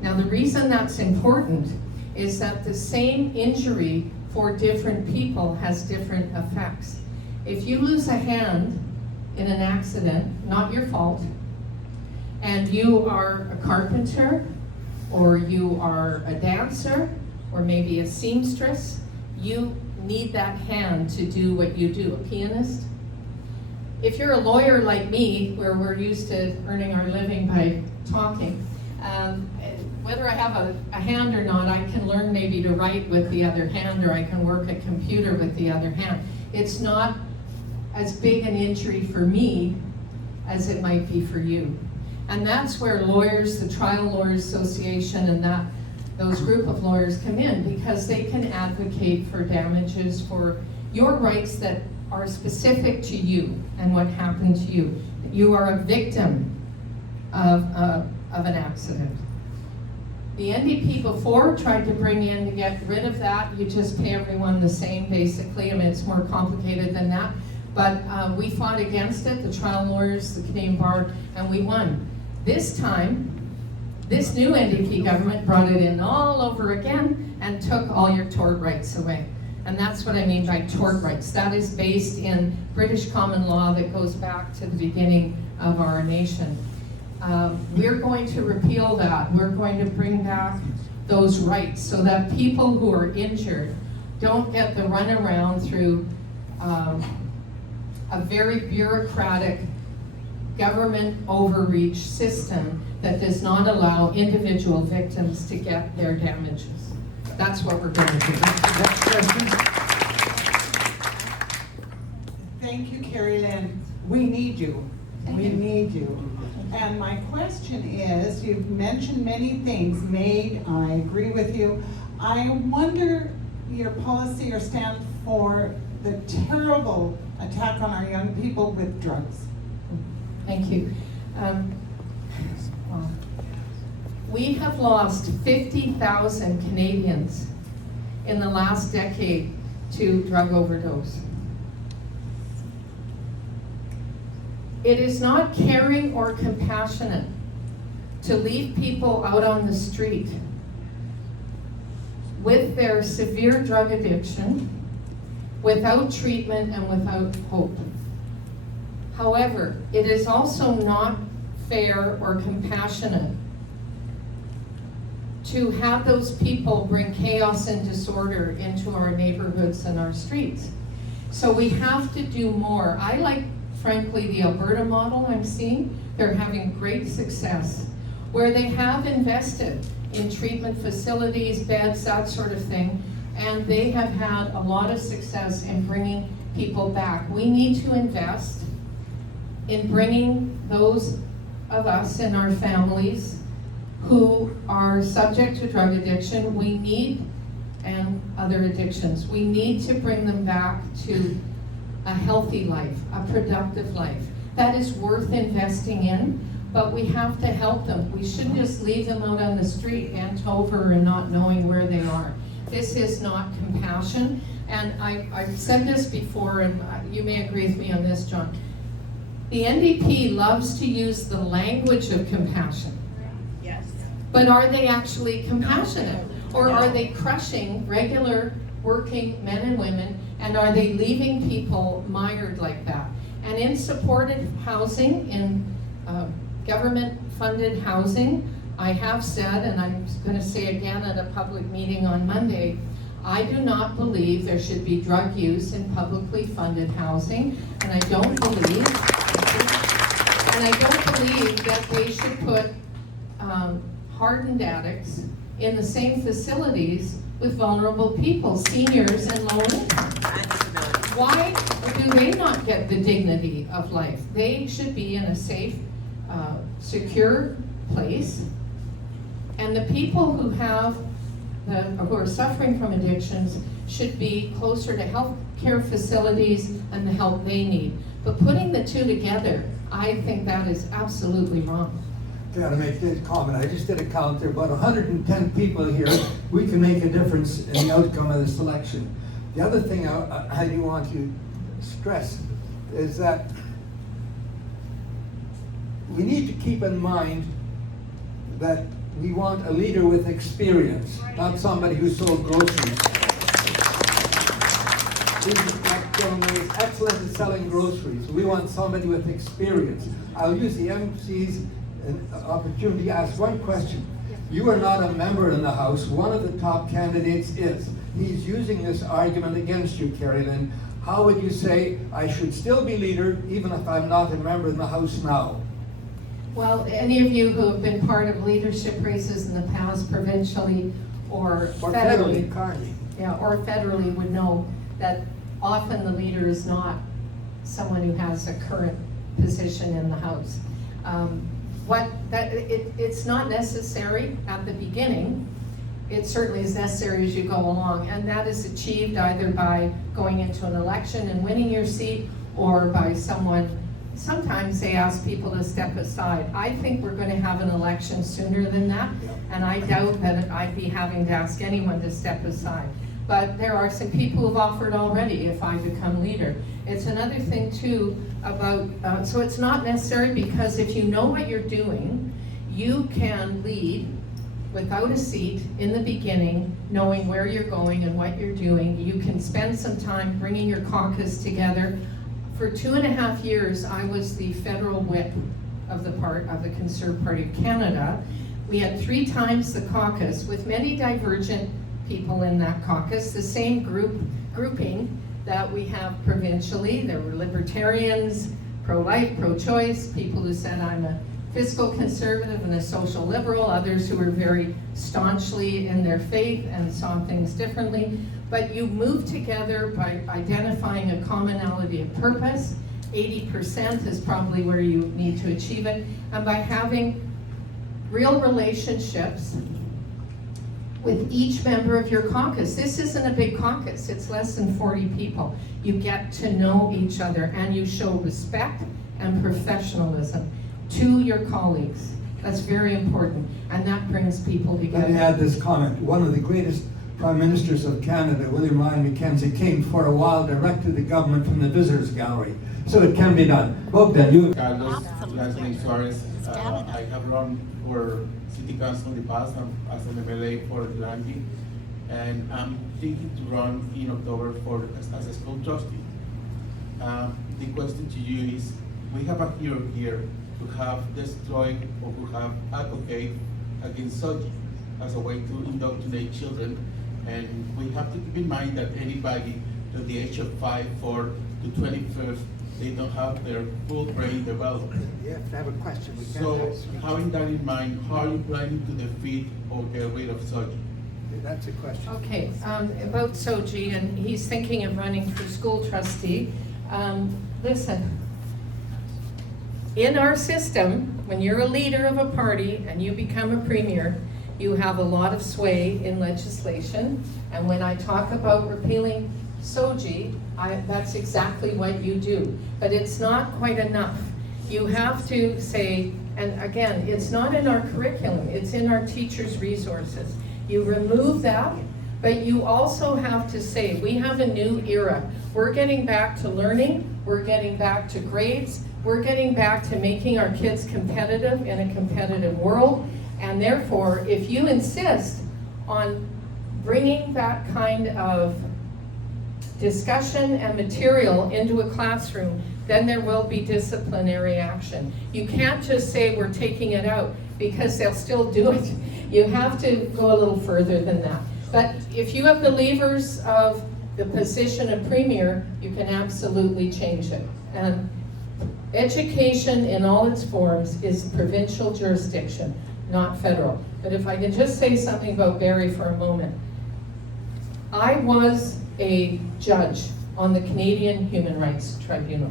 Now, the reason that's important is that the same injury for different people has different effects. If you lose a hand in an accident, not your fault, and you are a carpenter, or you are a dancer, or maybe a seamstress, you need that hand to do what you do, a pianist. if you're a lawyer like me, where we're used to earning our living by talking, whether I have a hand or not, I can learn maybe to write with the other hand, or I can work a computer with the other hand. It's not as big an injury for me as it might be for you. And that's where lawyers, the Trial Lawyers Association and those group of lawyers come in, because they can advocate for damages for your rights that are specific to you and what happened to you. You are a victim of an accident. The NDP before tried to bring in to get rid of that. You just pay everyone the same, basically. I mean, it's more complicated than that. But we fought against it, the trial lawyers, the Canadian Bar, and we won. This time, this new NDP government brought it in all over again and took all your tort rights away. And that's what I mean by tort rights. That is based in British common law that goes back to the beginning of our nation. We're going to repeal that. We're going to bring back those rights so that people who are injured don't get the runaround through a very bureaucratic government overreach system that does not allow individual victims to get their damages. That's what we're going to do. Next question. Thank you, Kerry-Lynne. We need you. We need you. And my question is, you've mentioned many things made, I agree with you. I wonder your policy or stand for the terrible attack on our young people with drugs. Thank you. We have lost 50,000 Canadians in the last decade to drug overdose. It is not caring or compassionate to leave people out on the street with their severe drug addiction, without treatment and without hope. However, it is also not fair or compassionate to have those people bring chaos and disorder into our neighborhoods and our streets. So we have to do more. I like, frankly, the Alberta model I'm seeing. They're having great success, where they have invested in treatment facilities, beds, that sort of thing, and they have had a lot of success in bringing people back. We need to invest in bringing those of us and our families who are subject to drug addiction, and other addictions. We need to bring them back to a healthy life, a productive life. That is worth investing in, but we have to help them. We shouldn't just leave them out on the street bent over and not knowing where they are. This is not compassion, and I've said this before, and you may agree with me on this, John. The NDP loves to use the language of compassion. Yes. But are they actually compassionate? Or are they crushing regular working men and women, and are they leaving people mired like that? And in supported housing, in government-funded housing, I have said, and I'm going to say again at a public meeting on Monday, I do not believe there should be drug use in publicly funded housing, and I don't believe that they should put hardened addicts in the same facilities with vulnerable people, seniors and low income. Why do they not get the dignity of life? They should be in a safe, secure place. And the people who are suffering from addictions should be closer to health care facilities and the help they need. But putting the two together, I think that is absolutely wrong. Got to make this comment. I just did a count. There are about 110 people here. We can make a difference in the outcome of this election. The other thing I do want to stress is that we need to keep in mind that we want a leader with experience, not somebody who sold groceries. That gentleman is excellent at selling groceries. We want somebody with experience. I'll use the MC's opportunity to ask one question. You are not a member in the House. One of the top candidates is. he's using this argument against you, Kerry-Lynne. How would you say I should still be leader even if I'm not a member in the House now? Well, any of you who have been part of leadership races in the past, provincially or federally, Carney. or federally, would know that often the leader is not someone who has a current position in the House. It's not necessary at the beginning. It certainly is necessary as you go along, and that is achieved either by going into an election and winning your seat, or by sometimes they ask people to step aside. I think we're going to have an election sooner than that, and I doubt that I'd be having to ask anyone to step aside. But there are some people who've offered already if I become leader. It's another thing too about, so it's not necessary, because if you know what you're doing, you can lead without a seat in the beginning, knowing where you're going and what you're doing. You can spend some time bringing your caucus together. For 2.5 years, I was the federal whip of the Conservative Party of Canada. We had 3 times the caucus with many divergent people in that caucus, the same grouping that we have provincially. There were libertarians, pro-life, pro-choice, people who said I'm a fiscal conservative and a social liberal, others who were very staunchly in their faith and saw things differently. But you move together by identifying a commonality of purpose. 80% is probably where you need to achieve it, and by having real relationships with each member of your caucus. This isn't a big caucus, it's less than 40 people. You get to know each other, and you show respect and professionalism to your colleagues. That's very important, and that brings people together. Let me add this comment. One of the greatest Prime Ministers of Canada, William Ryan Mackenzie, came for a while direct to the government from the visitors gallery. So it can be done. Bogdan, you. Carlos, last name Suarez. I have run for City Council in the past as an MLA for Findlay, and I'm thinking to run in October as a school trustee. The question to you is, we have a hero here who have destroyed or who have advocated against SOGI as a way to indoctrinate children, and we have to keep in mind that anybody to the age of 5 to 25, they don't have their full brain developed. You have to have a question. We can't So, ask. having that in mind, how are you planning to defeat or get rid of SOGI? That's a question. Okay, about SOGI, and he's thinking of running for school trustee. Listen, in our system, when you're a leader of a party and you become a premier, you have a lot of sway in legislation. And when I talk about repealing SOGI, that's exactly what you do. But it's not quite enough. You have to say, and again, it's not in our curriculum, it's in our teachers' resources. You remove that, but you also have to say, we have a new era. We're getting back to learning, we're getting back to grades, we're getting back to making our kids competitive in a competitive world. And therefore, if you insist on bringing that kind of discussion and material into a classroom, then there will be disciplinary action. You can't just say we're taking it out, because they'll still do it. You have to go a little further than that. But if you have the levers of the position of premier, you can absolutely change it. And education in all its forms is provincial jurisdiction, not federal. But if I can just say something about Barrie for a moment. I was a judge on the Canadian Human Rights Tribunal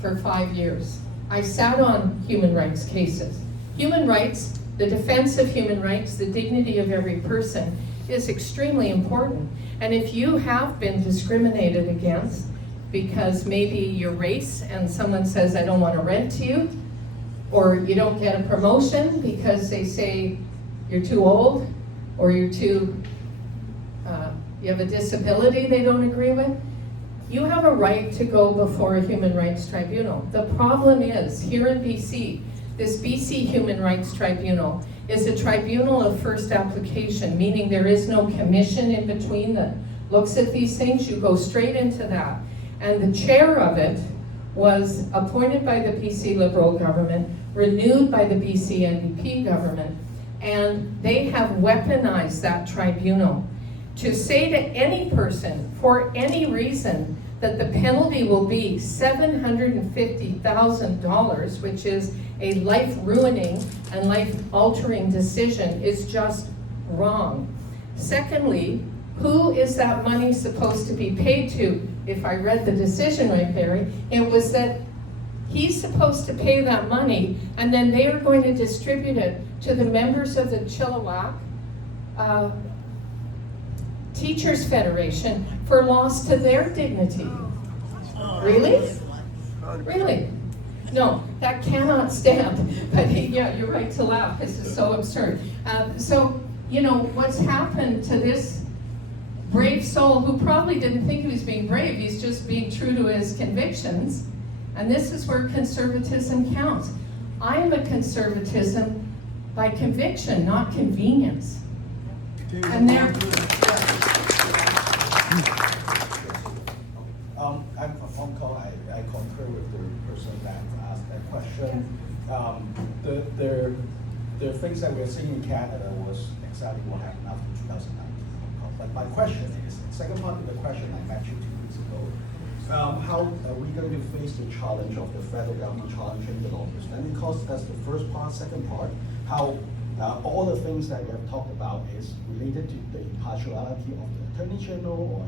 for 5 years. I sat on human rights cases. Human rights, the defense of human rights, the dignity of every person is extremely important. And if you have been discriminated against because maybe your race and someone says, I don't want to rent to you, or you don't get a promotion because they say you're too old, or you're too, you have a disability they don't agree with, you have a right to go before a human rights tribunal. The problem is, here in BC, this BC Human Rights Tribunal is a tribunal of first application, meaning there is no commission in between that looks at these things. You go straight into that. And the chair of it was appointed by the BC Liberal government, renewed by the BC NDP government, and they have weaponized that tribunal. to say to any person, for any reason, that the penalty will be $750,000, which is a life-ruining and life-altering decision, is just wrong. Secondly, who is that money supposed to be paid to? If I read the decision right, Barry, it was that he's supposed to pay that money, and then they are going to distribute it to the members of the Chilliwack Teachers Federation for loss to their dignity. Really? Really? No, that cannot stand. But yeah, you're right to laugh. This is so absurd. So, you know, what's happened to this brave soul who probably didn't think he was being brave, he's just being true to his convictions. And this is where conservatism counts. I am a conservatism by conviction, not convenience. And there. I'm from Hong Kong. I concur with the person that asked that question. The things that we're seeing in Canada was exactly what happened after 2019 in Hong Kong. But my question is, second part of the question I mentioned 2 weeks ago, how are we going to face the challenge of the federal government challenging the lawyers? And because that's the first part. Second part, how all the things that we have talked about is related to the impartiality of the Attorney General or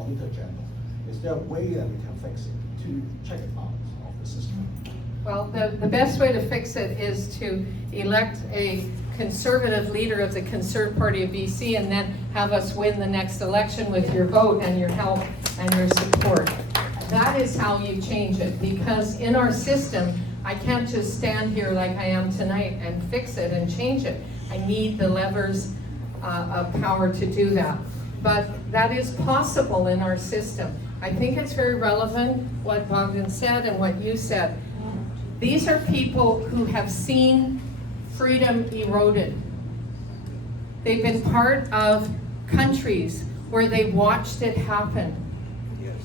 Auditor General. Is there a way that we can fix it to check and balance of the system? Well, the best way to fix it is to elect a conservative leader of the Conservative Party of BC and then have us win the next election with your vote and your help and your support. That is how you change it, because in our system, I can't just stand here like I am tonight and fix it and change it. I need the levers of power to do that. But that is possible in our system. I think it's very relevant what Bogdan said and what you said. These are people who have seen freedom eroded. They've been part of countries where they watched it happen.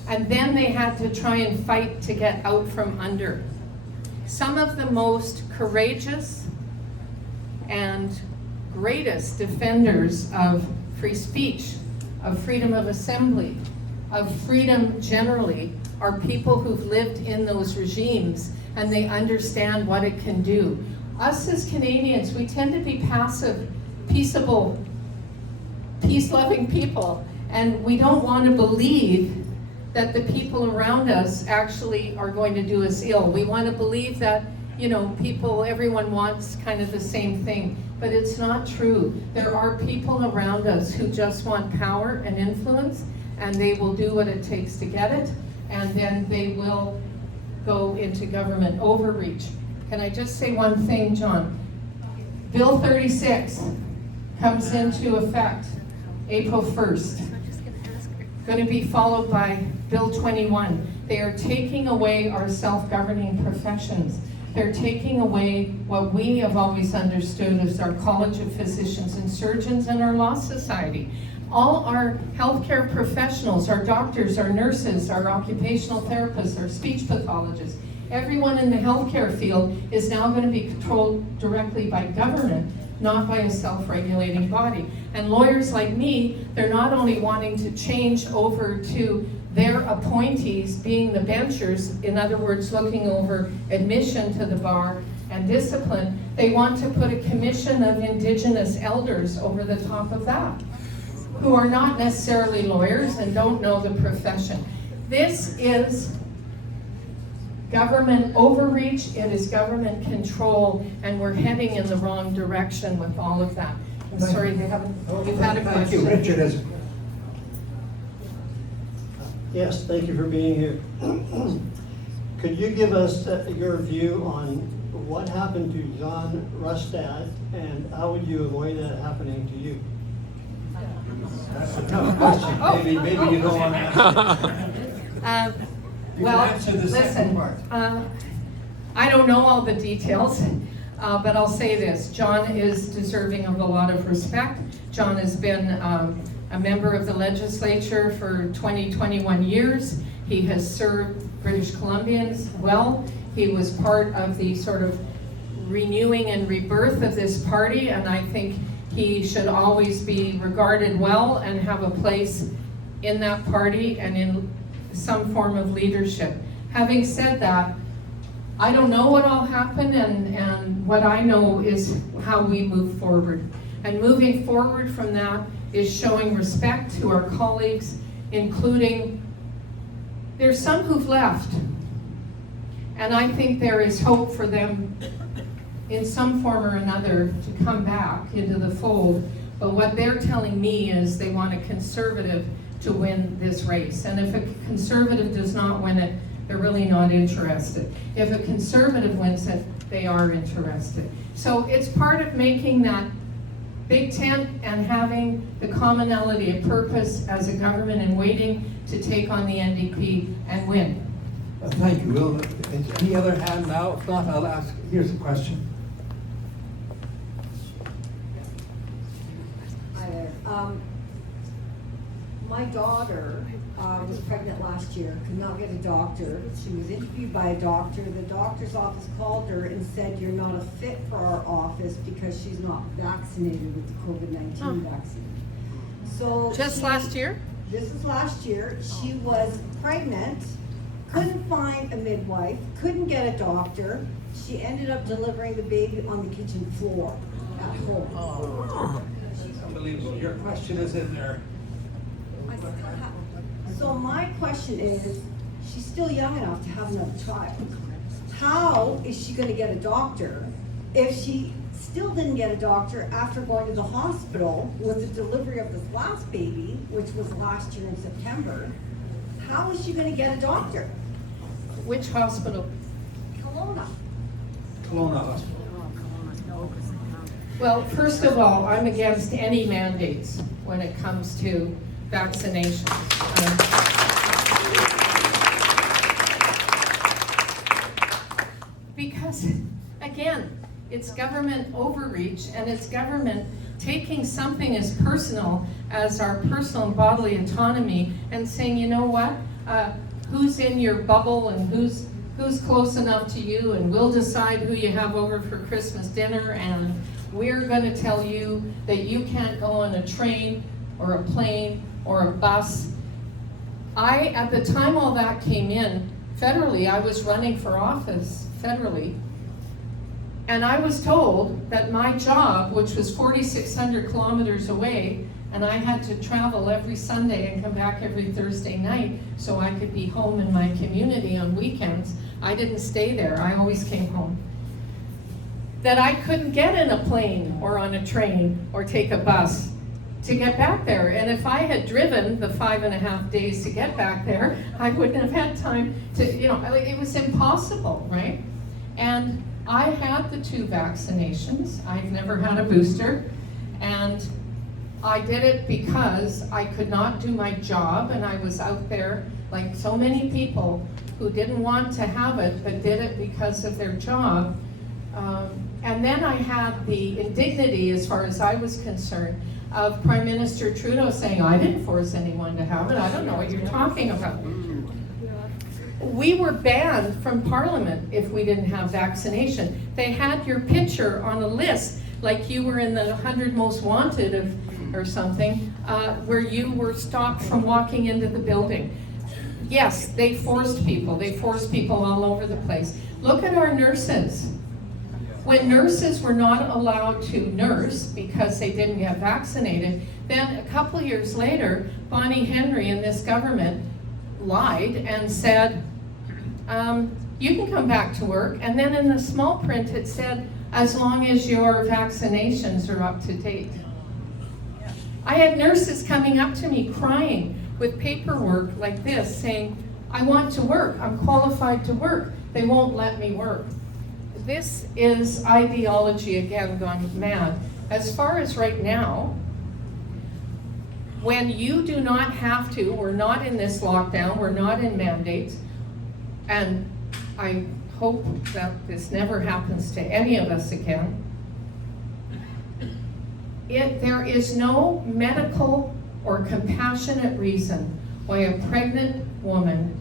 And then they had to try and fight to get out from under. Some of the most courageous and greatest defenders of free speech, of freedom of assembly, of freedom generally, are people who've lived in those regimes and they understand what it can do. Us as Canadians, we tend to be passive, peaceable, peace-loving people, and we don't want to believe that the people around us actually are going to do us ill. We want to believe that, you know, everyone wants kind of the same thing, but it's not true. There are people around us who just want power and influence, and they will do what it takes to get it, and then they will go into government overreach. Can I just say one thing, John? Bill 36 comes into effect April 1st. Going to be followed by Bill 21. They are taking away our self-governing professions. They're taking away what we have always understood as our College of Physicians and Surgeons and our Law Society. All our healthcare professionals, our doctors, our nurses, our occupational therapists, our speech pathologists, everyone in the healthcare field is now going to be controlled directly by government, not by a self-regulating body. And lawyers like me, they're not only wanting to change over to their appointees being the benchers, in other words, looking over admission to the bar and discipline, they want to put a commission of Indigenous elders over the top of that, who are not necessarily lawyers and don't know the profession. This is government overreach, it is government control, and we're heading in the wrong direction with all of that. I'm sorry, you've had a question. Thank you, Richard. Yes, thank you for being here. Could you give us your view on what happened to John Rustad, and how would you avoid that happening to you? That's a tough question. Maybe you don't want to answer. Well, answer the second part. I don't know all the details, but I'll say this. John is deserving of a lot of respect. John has been a member of the legislature for 21 years. He has served British Columbians well. He was part of the sort of renewing and rebirth of this party, and I think he should always be regarded well and have a place in that party and in some form of leadership. Having said that, I don't know what all happened, and what I know is how we move forward. And moving forward from that is showing respect to our colleagues, including, there's some who've left. And I think there is hope for them in some form or another to come back into the fold. But what they're telling me is they want a conservative to win this race. And if a conservative does not win it, they're really not interested. If a conservative wins it, they are interested. So it's part of making that big tent and having the commonality of purpose as a government and waiting to take on the NDP and win. Thank you, Will. Any other hand now? If not, I'll ask. Here's a question. Hi there. My daughter was pregnant last year, could not get a doctor. She was interviewed by a doctor. The doctor's office called her and said, "You're not a fit for our office because she's not vaccinated with the COVID-19 vaccine." So Just last year? This is last year. She was pregnant, couldn't find a midwife, couldn't get a doctor. She ended up delivering the baby on the kitchen floor at home. Oh, unbelievable. Your question is in there. So my question is, she's still young enough to have another child. How is she gonna get a doctor if she still didn't get a doctor after going to the hospital with the delivery of this last baby, which was last year in September? How is she gonna get a doctor? Which hospital? Kelowna. Kelowna Hospital. Well, first of all, I'm against any mandates when it comes to vaccinations. Because, again, it's government overreach, and it's government taking something as personal as our personal and bodily autonomy and saying, you know what, who's in your bubble and who's close enough to you, and we'll decide who you have over for Christmas dinner, and we're going to tell you that you can't go on a train or a plane or a bus. At the time all that came in, federally, I was running for office federally, and I was told that my job, which was 4,600 kilometers away, and I had to travel every Sunday and come back every Thursday night so I could be home in my community on weekends. I didn't stay there, I always came home. That I couldn't get in a plane or on a train or take a bus to get back there. And if I had driven the 5.5 days to get back there, I wouldn't have had time to, it was impossible, right? And I had the 2 vaccinations. I've never had a booster. And I did it because I could not do my job, and I was out there like so many people who didn't want to have it but did it because of their job. And then I had the indignity, as far as I was concerned, of Prime Minister Trudeau saying, I didn't force anyone to have it, I don't know what you're talking about. We were banned from Parliament if we didn't have vaccination. They had your picture on a list, like you were in the 100 most wanted or something, where you were stopped from walking into the building. Yes, they forced people all over the place. Look at our nurses. When nurses were not allowed to nurse because they didn't get vaccinated, then a couple years later, Bonnie Henry and this government lied and said, you can come back to work. And then in the small print it said, as long as your vaccinations are up to date. I had nurses coming up to me crying with paperwork like this saying, I want to work, I'm qualified to work. They won't let me work. This is ideology again gone mad. As far as right now, when you do not have to, we're not in this lockdown, we're not in mandates, and I hope that this never happens to any of us again. There is no medical or compassionate reason why a pregnant woman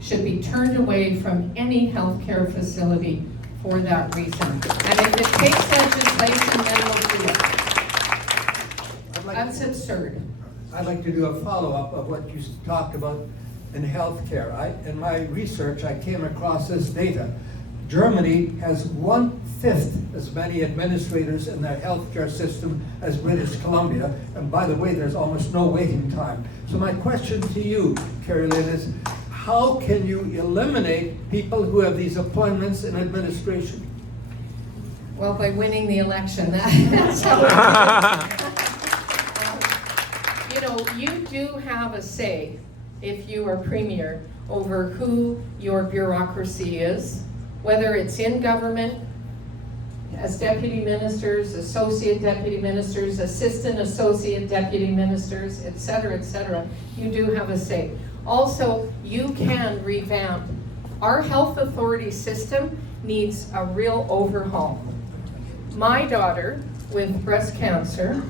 should be turned away from any healthcare facility for that reason. And if it takes legislation, then we'll do it. That's absurd. I'd like to do a follow-up of what you talked about in healthcare. In my research, I came across this data. Germany has 1/5 as many administrators in their healthcare system as British Columbia. And by the way, there's almost no waiting time. So my question to you, Kerry-Lynne, is how can you eliminate people who have these appointments in administration? Well, by winning the election. You know, you do have a say, if you are premier, over who your bureaucracy is, whether it's in government, as deputy ministers, associate deputy ministers, assistant associate deputy ministers, et cetera, you do have a say. Also, you can revamp. Our health authority system needs a real overhaul. My daughter with breast cancer,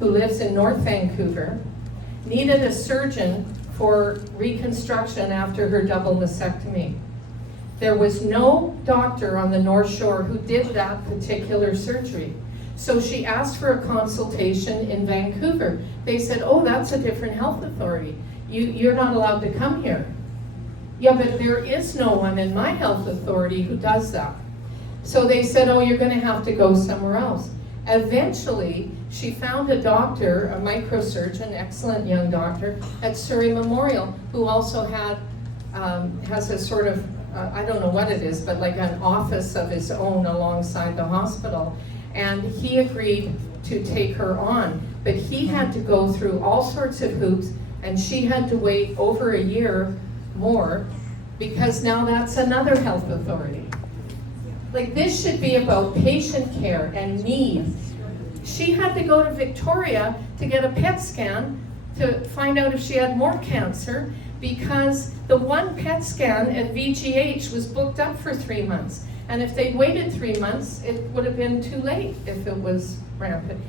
who lives in North Vancouver, needed a surgeon for reconstruction after her double mastectomy. There was no doctor on the North Shore who did that particular surgery. So she asked for a consultation in Vancouver. They said, oh, that's a different health authority. You're not allowed to come here. Yeah, but there is no one in my health authority who does that. So they said, oh, you're going to have to go somewhere else. Eventually, she found a doctor, a microsurgeon, excellent young doctor, at Surrey Memorial, who also has a sort of, I don't know what it is, but like an office of his own alongside the hospital. And he agreed to take her on. But he had to go through all sorts of hoops, and she had to wait over a year more, because now that's another health authority. Like, this should be about patient care and need. She had to go to Victoria to get a PET scan to find out if she had more cancer, because the one PET scan at VGH was booked up for 3 months. And if they'd waited 3 months, it would have been too late if it was rampant.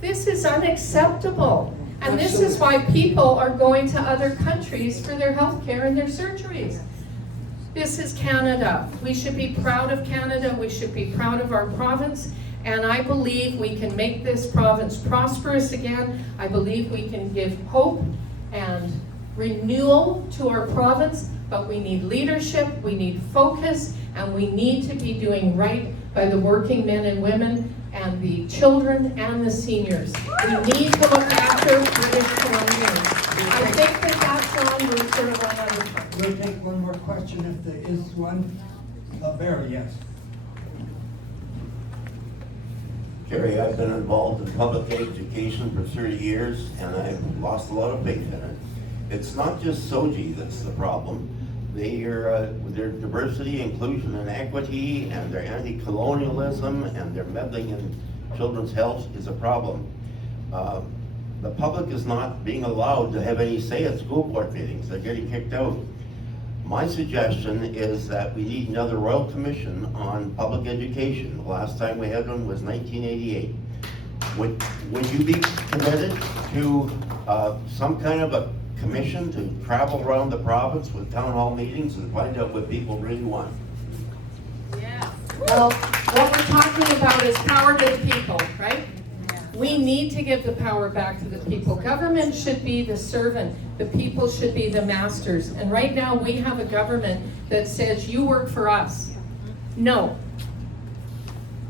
This is unacceptable. And this is why people are going to other countries for their health care and their surgeries. This is Canada. We should be proud of Canada. We should be proud of our province. And I believe we can make this province prosperous again. I believe we can give hope and renewal to our province, but we need leadership, we need focus, and we need to be doing right by the working men and women and the children and the seniors. We need to look after British Columbians. I think that's on route for another time. We'll take one more question if there is one. Barry, yes. Kerry, I've been involved in public education for 30 years, and I've lost a lot of faith in it. It's not just SOGI that's the problem. Their diversity, inclusion, and equity, and their anti-colonialism, and their meddling in children's health is a problem. The public is not being allowed to have any say at school board meetings. They're getting kicked out. My suggestion is that we need another Royal Commission on public education. The last time we had one was 1988. Would you be committed to some kind of a commission to travel around the province with town hall meetings and find out what people really want? Yeah. Well, what we're talking about is power to the people, right? We need to give the power back to the people. Government should be the servant. The people should be the masters. And right now we have a government that says, you work for us. No.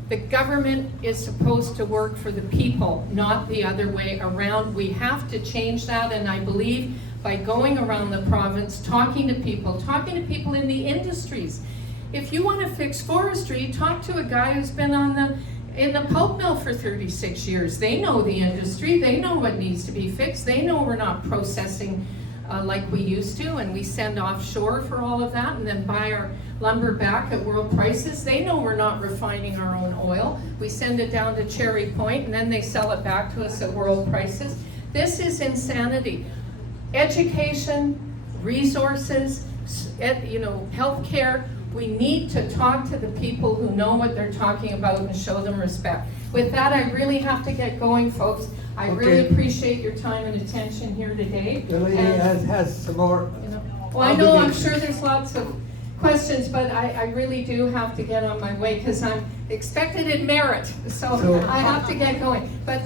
The government is supposed to work for the people, not the other way around. We have to change that, and I believe by going around the province, talking to people in the industries. If you want to fix forestry, talk to a guy who's been in the pulp mill for 36 years. They know the industry, they know what needs to be fixed, they know we're not processing like we used to, and we send offshore for all of that and then buy our lumber back at world prices. They know we're not refining our own oil. We send it down to Cherry Point and then they sell it back to us at world prices. This is insanity. Education, resources, healthcare. We need to talk to the people who know what they're talking about and show them respect. With that, I really have to get going, folks. I really appreciate your time and attention here today. Billy has some more. Well, I know, I'm sure there's lots of questions, but I really do have to get on my way because I'm expected in merit, so I have to get going. But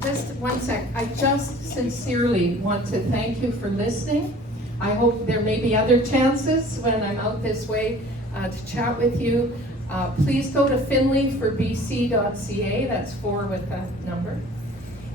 just one sec, I just sincerely want to thank you for listening. I hope there may be other chances when I'm out this way to chat with you. Please go to findlayforbc.ca, that's 4 with a number.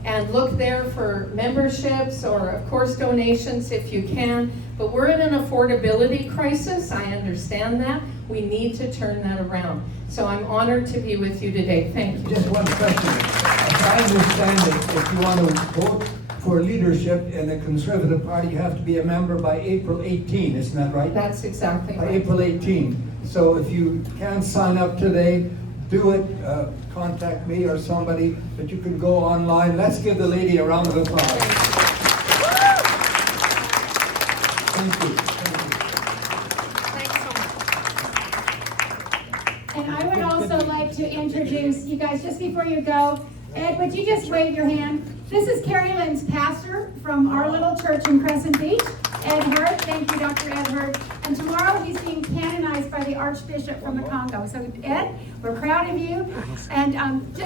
And look there for memberships or, of course, donations if you can. But we're in an affordability crisis. I understand that. We need to turn that around. So I'm honored to be with you today. Thank you. Just one question. As I understand it, if you want to vote for leadership in the Conservative Party, you have to be a member by April 18, isn't that right? That's exactly By right. April 18. So if you can't sign up today, do it. Contact me or somebody, but you can go online. Let's give the lady a round of applause. Thank you. Thanks so much. And I would also like to introduce you guys, just before you go, Ed, would you just wave your hand? This is Kerry-Lynne's pastor from our little church in Crescent Beach, Ed Hurt. Thank you, Dr. Ed Hurt. And tomorrow he's being canonized by the Archbishop from the Congo. So Ed, we're proud of you. And just